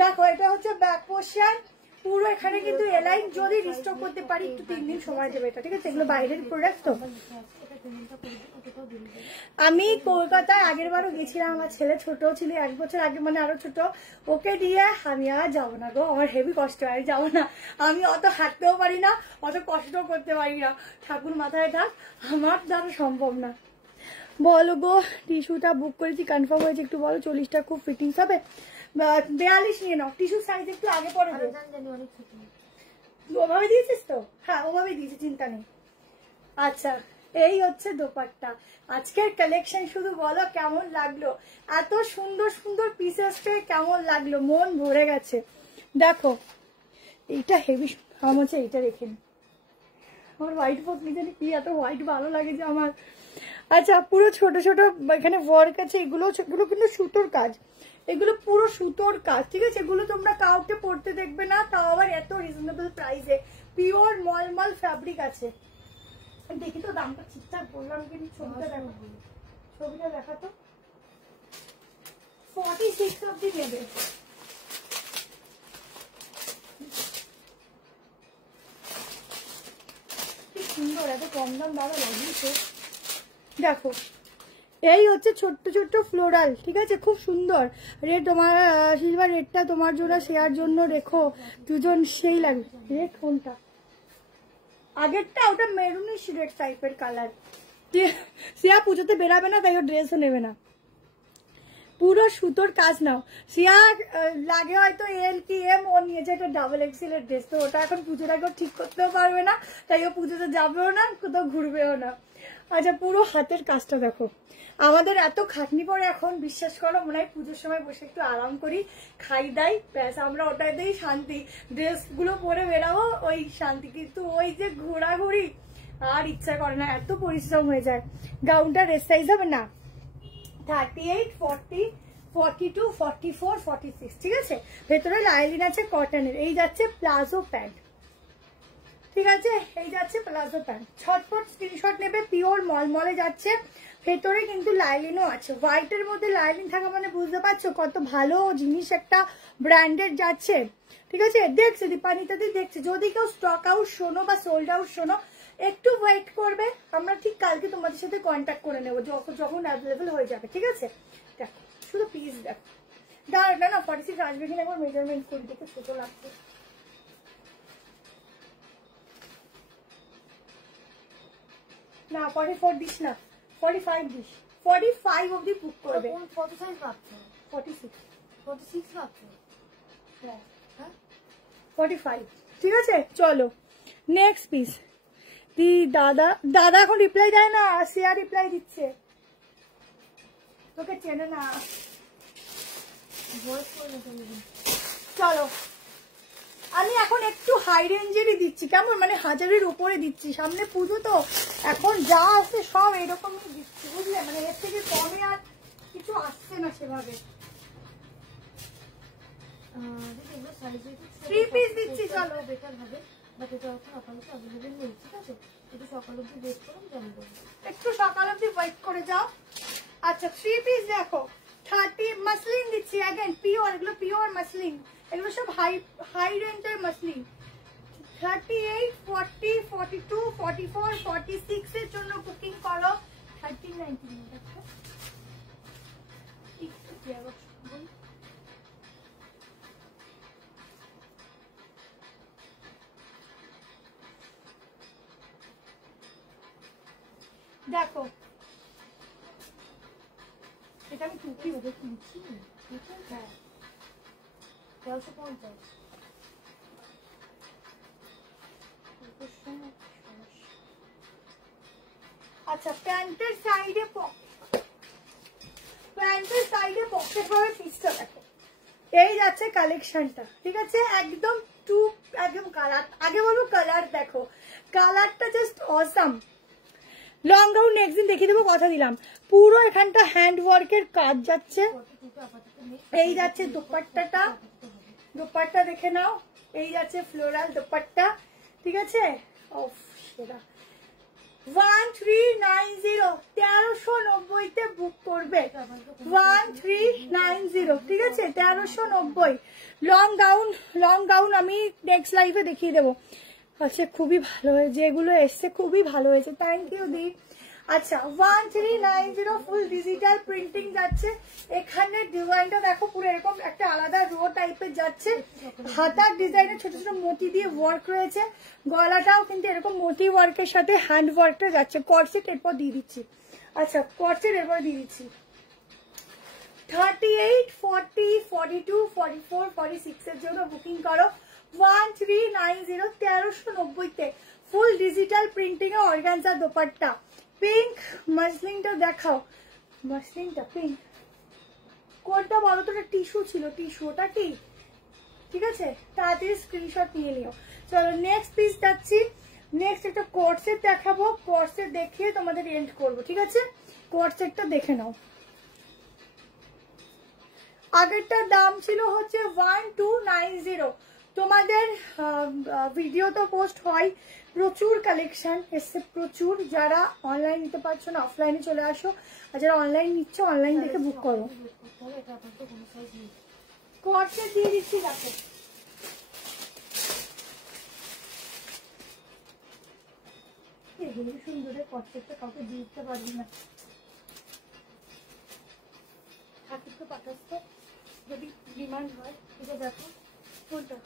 দেখো এটা হচ্ছে ব্যাক পোর্শন পুরো, এখানে কিন্তু এলাইন, যদি রিস্টক করতে পারি একটু 3 দিন সময় দেবে এটা, ঠিক আছে? এগুলো বাইরের প্রোডাক্ট তো। আমি কলকাতায় আগের বারও গেছিলাম, আমার ছেলে ছোট ছিল 1 বছর আগে, মানে আরো ছোট, ওকে দিয়ে আমি আর যাবো না গো, আমার হেভি কষ্ট হয়, যাবো না। আমি অত হাঁটতেও পারি না, অত কষ্টও করতে পারি না, ঠাকুর মাথায় থাক, আমার দ্বারা সম্ভব না। বলো গো, টিস্যুটা বুক করেছি, কনফার্ম হয়েছে, একটু বলো 40টা খুব ফিটিংস হবে? 42 নিয়ে নাও, টিস্যু সাইজ একটু আগে পরে দেবো। ওভাবে দিয়েছিস তো? হ্যাঁ ওভাবে দিয়েছি, চিন্তা নেই। আচ্ছা এই হচ্ছে দোপাট্টা, আজকের কালেকশন শুধু বলো কেমন লাগলো, এত সুন্দর সুন্দর পিসেসটা কেমন লাগলো, মন ভরে গেছে। দেখো এইটা হেভি, আমার হচ্ছে এইটা রেখে নি, আমার হোয়াইট পত্নি জানি কি এত হোয়াইট ভালো লাগে যে আমার। আচ্ছা পুরো ছোট ছোট এখানে ওয়ার্ক আছে, এগুলো কিন্তু সুতোর কাজ, এগুলো পুরো সুতোর কাজ, ঠিক আছে? এগুলো তোমরা কাউকে পড়তে দেখবে না, তাও আবার এত রিজনেবল প্রাইসে, পিওর মলমল ফ্যাব্রিক আছে। দেখি তো দামটা ঠিকঠাক বললাম কিন্তু, ছবিটা দেখো, ছবিটা দেখা তো। 46 অব্দি নেবে। কি সুন্দর, এত কম দাম দাঁড়া লাগিয়েছে। দেখো এই হচ্ছে ছোট্ট ছোট্ট ফ্লোরাল, ঠিক আছে? খুব সুন্দর রেড, তোমার সিলভার রেডটা তোমার জন্য শেয়ার জন্য রেখো, দুজন সেই লাগবে। রেড কোনটা? আগেরটা ওটা মেরুনিশ রেড টাইপের কালার। সিয়া পুজোতে বেরাবে না, তাই ও ড্রেসও নেবে না, পুরো সুতোর কাজ নাও। সিয়া লাগে হয়তো এল কি এম, ও নিয়েছে একটা ডাবল এক্সেল এর ড্রেস, তো ওটা এখন পুজোর আগে ঠিক করতেও পারবে না, তাই ও পুজোতে যাবেও না, কোথাও ঘুরবেও না। আচ্ছা পুরো হাতের কাজটা দেখো, আমাদের এত খাটনি পড়ে এখন, বিশ্বাস করো মনে হয় পুজোর সময় বসে একটু আরাম করি, খাই দাই, ব্যাস আমরা ওটাতেই শান্তি, ড্রেস গুলো পরে বেরাবো ওই শান্তি, কিন্তু ওই যে ঘোরাঘুরি আর ইচ্ছা করে না, এত পরিশ্রম হয়ে যায়। গাউনটা রেস সাইজ হবে না 38, 40, 42, 44, 46, ঠিক আছে? ভেতরে লাইলিন আছে কটনের। এই যাচ্ছে প্লাজো প্যান্ট, ঠিক আছে? এই যাচ্ছে প্লাজো প্যান্ট, ছটপট স্ক্রিনশট নেবে, পিওর মলমলে যাচ্ছে, ভেতরে কিন্তু লাইলিনও আছে। হোয়াইটের মধ্যে লাইলিন থাকা মানে বুঝতে পারছো কত ভালো জিনিস, একটা ব্র্যান্ডেড যাচ্ছে, ঠিক আছে? দেখছে দীপানিতাদি দেখছে, যদি কেউ স্টক আউট শোনো বা সোল্ড আউট শোনো, একটু ওয়েট করবে, আমরা ঠিক কালকে তোমাদের সাথে কন্ট্যাক্ট করে নেবো যখন অ্যাভেলেবেল হয়ে যাবে, ঠিক আছে? দেখো শুধু পিস দেখো, দাঁড়া না 46 আসবে কিনা একবার মেজারমেন্ট করি, দেখে ছোট লাগছে। না 44 দিস না, 45 দিস, 45 অবধি বুক করবে। কত সাইজ ভাবছো? 46 ভাবছো? হ্যাঁ 45, ঠিক আছে। চলো নেক্সট পিস। দাদা এখন রিপ্লাই দেয় না, শ্রেয়া রিপ্লাই দিচ্ছে, তোকে চেনে না। চলো আমি এখন একটু হাই রেঞ্জেরই দিচ্ছি, কেমন মানে 1000-এর উপরে দিচ্ছি, সামনে পুজো তো, এখন যা আসছে সব এরকমই দিচ্ছি, বুঝলে, মানে এর থেকে কমে আর কিছু আসছে না সেভাবে। 3 পিস দিচ্ছি, চলো বেটার হবে, বাট এটা এখন আপাতত অ্যাভেলেবেল নেই, ঠিক আছে? একটু সকাল অবধি ওয়েট করুন, জানি বলবো। একটু সকাল অবধি ওয়েট করে যাও। আচ্ছা 3 পিস দেখো 30 মাসলিন দিচ্ছি, अगेन পিওর, এগুলো পিওর মাসলিন, এগুলো সব হাই রেঞ্জের মাসলিন। 38, 40, 42, 44, 46 এর জন্য বুকিং করো। 1399 দেখো, দেখো এটা আমি টুপি ওদের কিনছি, হ্যাঁ 1350। আচ্ছা প্যান্টের সাইডে পকেট ভাবে পিসটা দেখো, এই যাচ্ছে কালেকশনটা, ঠিক আছে? একদম কালার, আগে বলবো কালার দেখো, কালারটা just awesome. Long gown next দিন দেখিয়ে দেবো, কথা দিলাম। পুরো এখানটা হ্যান্ড ওয়ার্কের কাজ যাচ্ছে, এই যাচ্ছে দোপাট্টাটা, দোপাট্টা দেখে নাও, এই যাচ্ছে ফ্লোরাল দোপাট্টা, ঠিক আছে? 1390, 1390 তে বুক করবে, 1390, ঠিক আছে? 1390 লং গাউন আমি নেক্সট লাইভে দেখিয়ে দেবো। আচ্ছা খুবই ভালো হয়েছে, যেগুলো এসছে খুবই ভালো হয়েছে, থ্যাংক ইউ দি। আচ্ছা 1390 ফুল ডিজিটাল প্রিন্টিং যাচ্ছে, এখানে ডিজাইনটা দেখো পুরো এরকম একটা আলাদা রো টাইপের যাচ্ছে, হাতার ডিজাইনে ছোট ছোট মতি দিয়ে ওয়ার্ক রয়েছে, গলাটাও কিন্তু এরকম মতি ওয়ার্কের সাথে হ্যান্ড ওয়ার্কটা যাচ্ছে, কর্সেট এরপর দিয়ে দিচ্ছি। আচ্ছা কর্সেট এরপর দিয়ে দিচ্ছি। 38, 40, 42, 44, 46 এর জন্য বুকিং করো। 1390, 1390 তে ফুল ডিজিটাল প্রিন্টিং এ অর্গানজা দোপাট্টা, পিঙ্ক মাসলিনটা দেখাও, মাসলিনটা পিঙ্ক, কোনটা বলো তো? টিস্যু ছিল, টিস্যু, ওটা কি? ঠিক আছে, তাড়াতাড়ি স্ক্রিনশট নিয়ে নিও। চলো নেক্সট পিস যাচ্ছি, নেক্সট একটা কোর্সেট দেখাবো, কোর্সেট দেখিয়ে তোমাদের এন্ড করবো, ঠিক আছে? কোর্সেটটা দেখে নাও। আগেরটার দাম ছিল হচ্ছে 1290, তোমাদের ভিডিও তো পোস্ট হয়, প্রচুর কালেকশন এসছে, প্রচুর। যারা অনলাইন নিতে পারছো না অফলাইনে চলে আসো, আর যারা অনলাইন নিচ্ছ অনলাইন দেখে বুক করো। কোর্সেট দিয়ে দিচ্ছি দেখো, সুন্দর কোর্সেটটা কাউকে দিতে পারবি না, ঠাকুরকে পাঠাস তো যদি ডিমান্ড হয়। এটা দেখো কোনটা,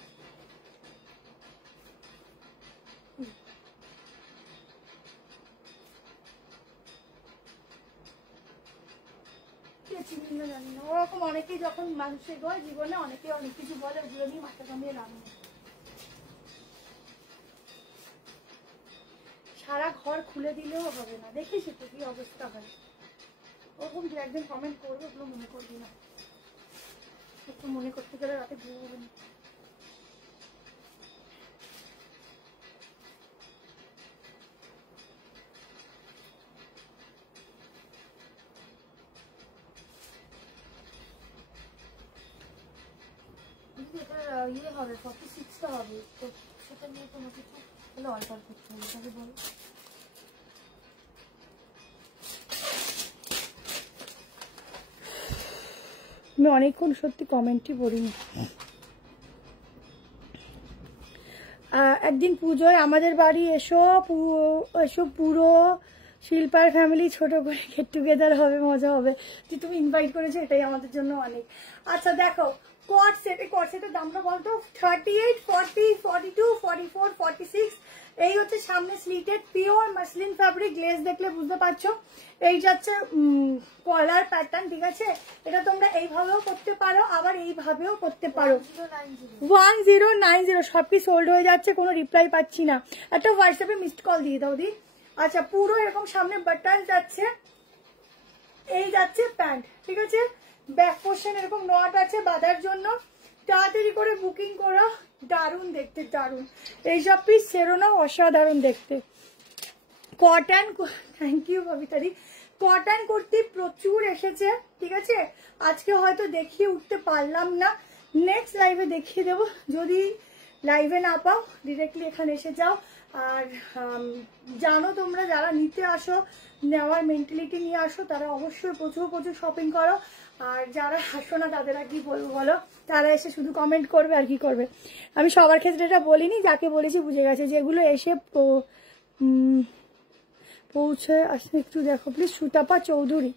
জানি না, ওরকম অনেকেই যখন মানুষের হয় জীবনে অনেকে অনেক কিছু বলে, ওগুলো নিয়ে মাথা কামিয়ে লাভ নেই। সারা ঘর খুলে দিলেও হবে না, দেখিস তো কি অবস্থা হয়, ওরকম দু একদিন কমেন্ট করবে, ওগুলো মনে করবি না, একটু মনে করতে গেলে রাতে ঘুমোবে না। ইয়ে হবে 46টা হবে, তো সেটা নিয়ে কোনো কিছু তাহলে অল্টার করতে হবে, তাহলে বলো। আমি অনেকক্ষণ সত্যি কমেন্টই পড়িনি। একদিন পুজোয় আমাদের বাড়ি এসো, পুরো শিল্পার ফ্যামিলি ছোট করে গেট টুগেদার হবে, মজা হবে। তুমি ইনভাইট করেছো, এটাই আমাদের জন্য অনেক। আচ্ছা দেখো কট সেট, এই কট সেটের দামটা বলতো 38, 40, 42, 44, 46। এই হচ্ছে সামনে স্লিটেড পিওর মাসলিন ফ্যাব্রিক, গ্লেজ দেখলে বুঝতে পারছো। এই যাচ্ছে কলার প্যাটার্ন, ঠিক আছে। এটা তোমরা এইভাবেও করতে পারো, আবার এইভাবেও করতে পারো। 1090 সব কি সোল্ড হয়ে যাচ্ছে, কোনো রিপ্লাই পাচ্ছি না। একটা হোয়াটসঅ্যাপে মিসড কল দিয়ে দাও দি। আচ্ছা পুরো এরকম সামনে বাটন যাচ্ছে, এই যাচ্ছে প্যান্ট, ঠিক আছে। ব্যাক পোর্শন এরকম নট আছে বাঁধার জন্য। তাড়াতাড়ি করে বুকিং করো, দারুণ দেখতে, দারুণ। এইসব পিস ছেড়ো না, অসাধারণ দেখতে। কটন, থ্যাংক ইউ কবিতারি। কটন কুর্তি প্রচুর এসেছে, ঠিক আছে। আজকে হয়তো দেখিয়ে উঠতে পারলাম না, নেক্সট লাইভে দেখিয়ে দেবো। যদি লাইভে না পাও ডিরেক্টলি এখানে এসে যাও। আর জানো তোমরা যারা নিতে আসো, নেওয়ার মেন্টালিটি নিয়ে আসো, তারা অবশ্যই প্রচুর প্রচুর শপিং করো। আর যারা আসো না তাদের আর কি বলবো বলো, তারা এসে শুধু কমেন্ট করবে আর কি করবে। আমি সবার ক্ষেত্রে এটা বলিনি, যাকে বলেছি বুঝে গেছে। যেগুলো এসে পৌঁছে আসলে একটু দেখো প্লিজ। সুতাপা চৌধুরী,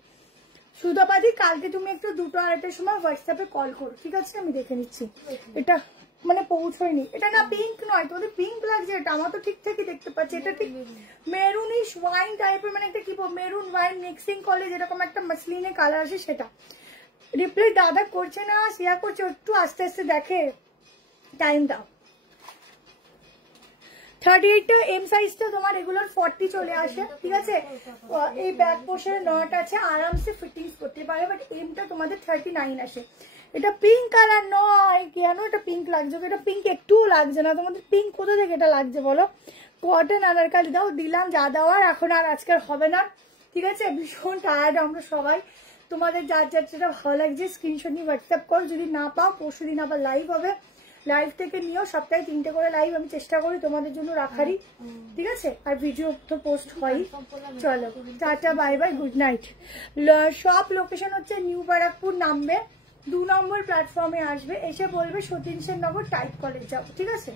সুতাপাদি কালকে তুমি একটু 2-2:30টার সময় হোয়াটসঅ্যাপে কল করো, ঠিক আছে। আমি দেখে নিচ্ছি। এটা মানে পৌঁছয়নি, এটা না পিঙ্ক নয়, তোমাদের পিঙ্ক লাগছে। এটা আমার তো ঠিক থেকে দেখতে পাচ্ছি, এটা ঠিক মেরুনিশ ওয়াইন টাইপের, মানে একটা কি মেরুন ওয়াইন মিক্সিং করলে যেরকম একটা মাসলিনে কালার আসে সেটা। রিপ্লাই দাদা করছে না, শেয়ার করছে, একটু আস্তে আস্তে দেখে, টাইম দাও। 38টা এম সাইজটা তোমার রেগুলার 40 চলে আসে, ঠিক আছে। এই ব্যাক পোর্শনে নট আছে, আরামসে ফিটিংস করতে পারে, বাট এমটা তোমাদের 39 আসে। এটা পিঙ্ক কালার নয়, কেন এটা পিঙ্ক লাগছে? এটা পিঙ্ক একটুও লাগছে না তোমাদের। পিঙ্ক কোথা থেকে এটা লাগছে বলো? কটন আনারকালি দাও, দিলাম যা দেওয়ার, এখন আর আজকাল হবে না, ঠিক আছে। ভীষণ টায়ার্ড আমরা সবাই। তোমাদের যার যার যেটা ভালো লাগছে স্ক্রিনশট নিয়ে হোয়াটসঅ্যাপ করো। যদি না পাও পরশু দিন আবার লাইভ হবে, লাইভ থেকে নিও। সপ্তাহে 3টে করে লাইভ আমি চেষ্টা করি তোমাদের জন্য রাখারই, ঠিক আছে। আর ভিডিও তো পোস্ট হয়। চলো tata, bye bye, good night. সব লোকেশন হচ্ছে নিউ ব্যারাকপুর, নামবে 2 নম্বর প্ল্যাটফর্মে আসবে, এসে বলবে সতীশ নগর টাইপ কলেজ যাবো, ঠিক আছে।